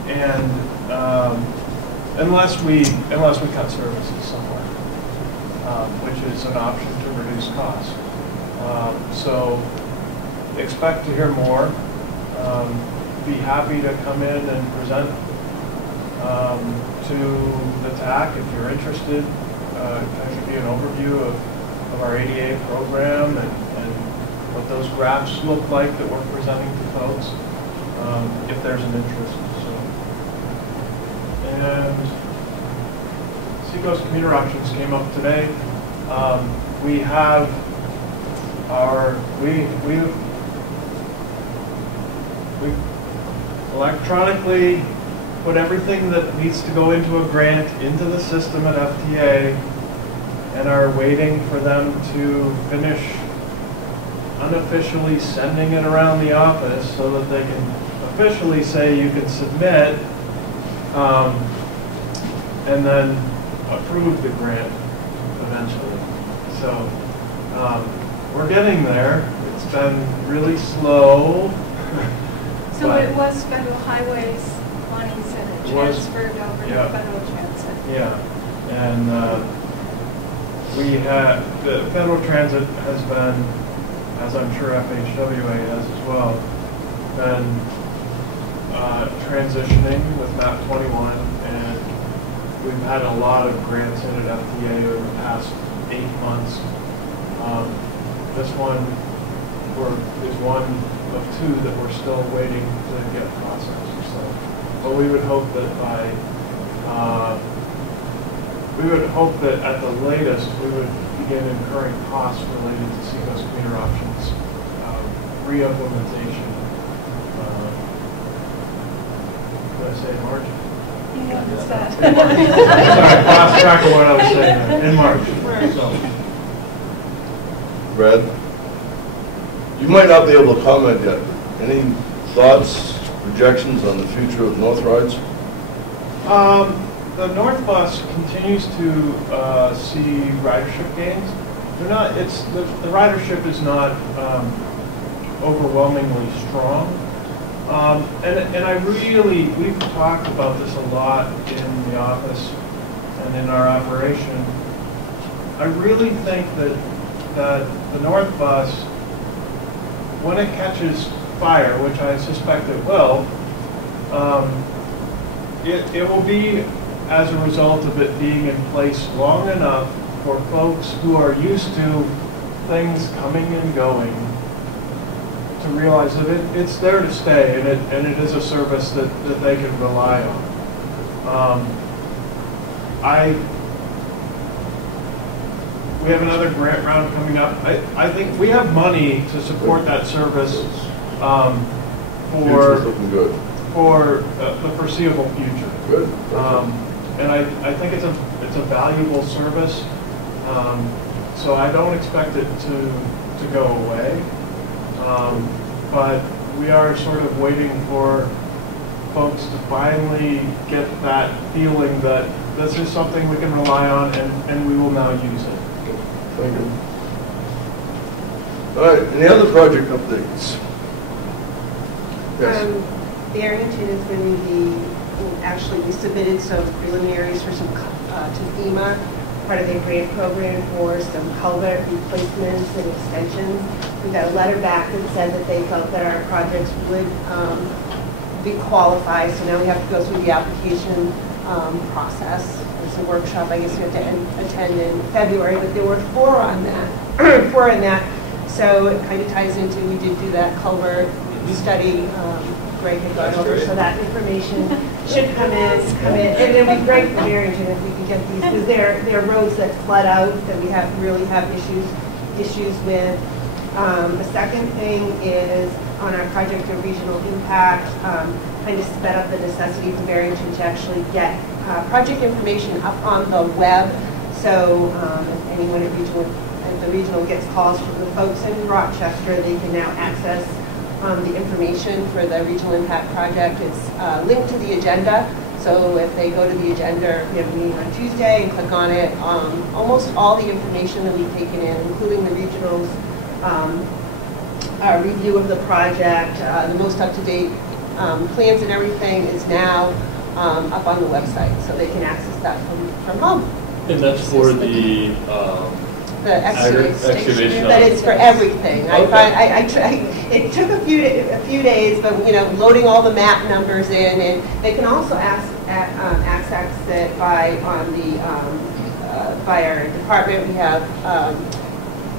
and unless we cut services somewhere, which is an option to reduce costs. So expect to hear more. Be happy to come in and present to the TAC if you're interested. Kind of give you an overview of our ADA program and what those graphs look like that we're presenting to folks, if there's an interest. And Seacoast Commuter Options came up today. We have we electronically put everything that needs to go into a grant into the system at FTA, and are waiting for them to finish unofficially sending it around the office so that they can officially say you can submit, and then approve the grant eventually. So we're getting there. It's been really slow So it was federal highways monies and it transferred over to federal transit. Yeah, and the federal transit has been, as I'm sure FHWA has as well, been transitioning with MAP 21, and we've had a lot of grants in at FTA over the past 8 months. This one is one of 2 that we're still waiting to get processed. So, but we would hope that at the latest we would begin incurring costs related to Seacoast commuter options re-implementation. Did I say March? You understand. Sorry, I lost track of what I was saying. In March. So. Brad, you might not be able to comment yet. Any thoughts, projections on the future of North Rides? The North Bus continues to see ridership gains. They're not. The ridership is not overwhelmingly strong. And we've talked about this a lot in the office and in our operation. I really think that the North Bus, when it catches fire, which I suspect it will, it will be as a result of it being in place long enough for folks who are used to things coming and going to realize that it's there to stay, and it is a service that they can rely on. We have another grant round coming up. I think we have money to support that service for the foreseeable future. Good. And I think it's a valuable service. So I don't expect it to go away. But we are sort of waiting for folks to finally get that feeling that this is something we can rely on, and we will now use it. Thank you. All right, any other project updates? Yes. Barrington is going to be, actually we submitted some preliminaries for some to FEMA, part of their grant program for some culvert replacements and extensions. We got a letter back that said that they felt that our projects would be qualified, so now we have to go through the application process. It's a workshop, I guess we have to attend in February, but there were 4 on that. 4 in that. So it kind of ties into, we did do that culvert study. Greg had gone over, so that information should come in, and it'll be great for Barrington if we can get these, because they're roads that flood out that we really have issues with. The second thing is on our project of regional impact, kind of sped up the necessity for Barrington to actually get project information up on the web. So if anyone at the regional gets calls from the folks in Rochester, they can now access the information for the regional impact project. It's linked to the agenda. So if they go to the agenda, we have a meeting on Tuesday, and click on it, almost all the information that we've taken in, including the regional's review of the project, the most up-to-date plans and everything is now up on the website, so they can access that from home. And that's for the excavation. That is for everything. Okay. It took a few days, but loading all the map numbers in, and they can also access it by our department. We have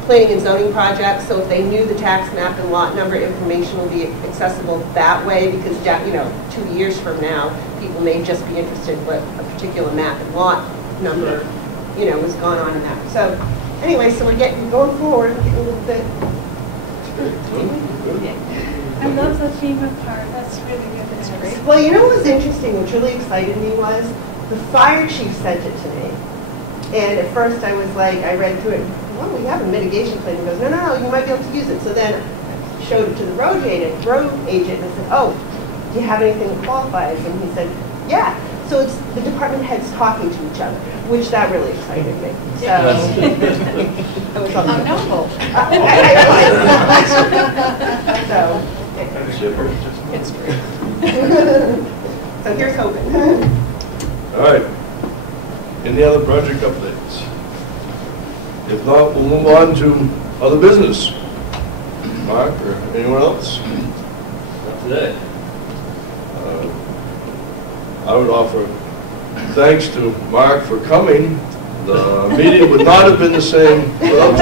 planning and zoning projects, so if they knew the tax map and lot number information will be accessible that way, because 2 years from now, people may just be interested what a particular map and lot number, was going on in that. So anyway, so we're going forward, getting a little bit. I love the FEMA part. That's really good. That's great. Well, what was interesting, which really excited me, was the fire chief sent it to me. And at first I was like, I read through it, well, we have a mitigation plan. He goes, no, you might be able to use it. So then I showed it to the road agent, and I said, oh, do you have anything that qualifies? And he said, yeah. So it's the department heads talking to each other, which that really excited me. So it was on the no. So Chipper. It's great. So here's hoping. All right. Any other project updates? If not, we'll move on to other business. Mark or anyone else? Not today. I would offer thanks to Mark for coming. The meeting would not have been the same without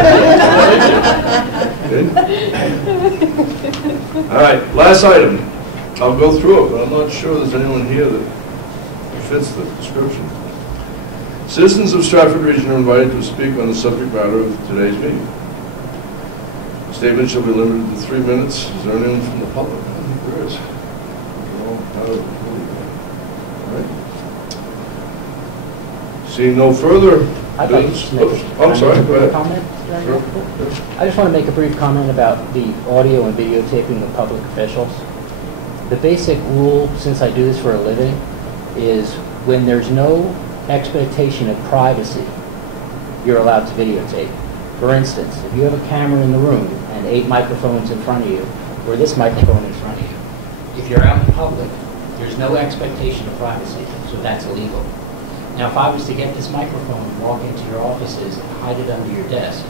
you. All right, last item. I'll go through it, but I'm not sure there's anyone here that fits the description. Citizens of Strafford Region are invited to speak on the subject matter of today's meeting. Statements shall be limited to 3 minutes. Is there anyone from the public? I think there is. All right. Seeing no further I'd like to business. make I'm sorry, go ahead. comment. Sure. I just want to make a brief comment about the audio and videotaping of public officials. The basic rule, since I do this for a living, is when there's no expectation of privacy, you're allowed to videotape. For instance, if you have a camera in the room and 8 microphones in front of you, or this microphone in front of you, if you're out in public, there's no expectation of privacy, so that's illegal. Now, if I was to get this microphone and walk into your offices and hide it under your desk,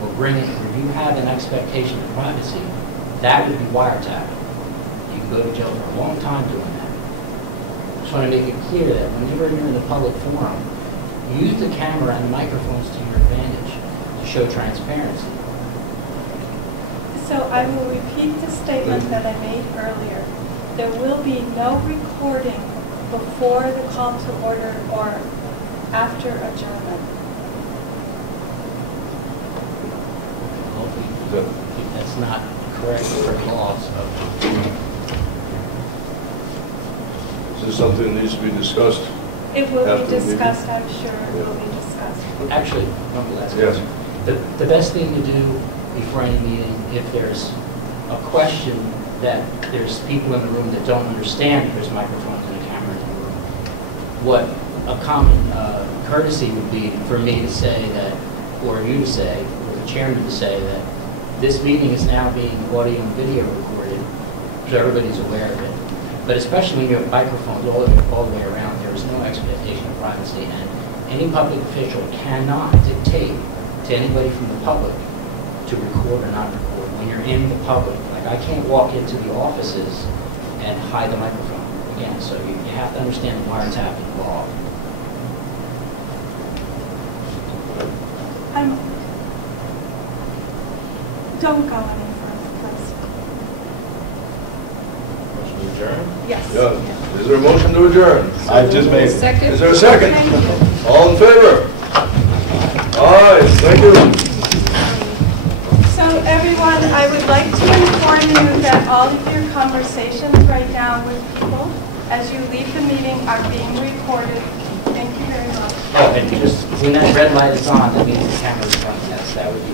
or bring it where you have an expectation of privacy, that would be wiretapped. You can go to jail for a long time doing that. I just want to make it clear that whenever you're in the public forum, use the camera and the microphones to your advantage to show transparency. So I will repeat the statement that I made earlier. There will be no recording before the call to order or after adjournment. That's not correct for law, so. Is this something that needs to be discussed? It will After be the meeting? discussed, I'm sure it will be discussed. Actually, let me ask Yes. the best thing to do before any meeting, if there's a question that there's people in the room that don't understand there's microphones and a camera in the room, what a common courtesy would be for me to say that, or you to say, or the chairman to say that this meeting is now being audio and video recorded, so everybody's aware of it. But especially when you have microphones all the way around, there is no expectation of privacy, and any public official cannot dictate to anybody from the public to record or not record. When you're in the public, like I can't walk into the offices and hide the microphone. Again, so you have to understand the wiretapping law. Don't go any further, please. Motion to adjourn? Yes. Yeah. Is there a motion to adjourn? I've just made it. Second. Is there a second? Thank you. All in favor? Aye, thank you. So everyone, I would like to inform you that all of your conversations right now with people as you leave the meeting are being recorded. Thank you very much. Oh, and just when that red light is on, that means the camera's on. Yes, that would be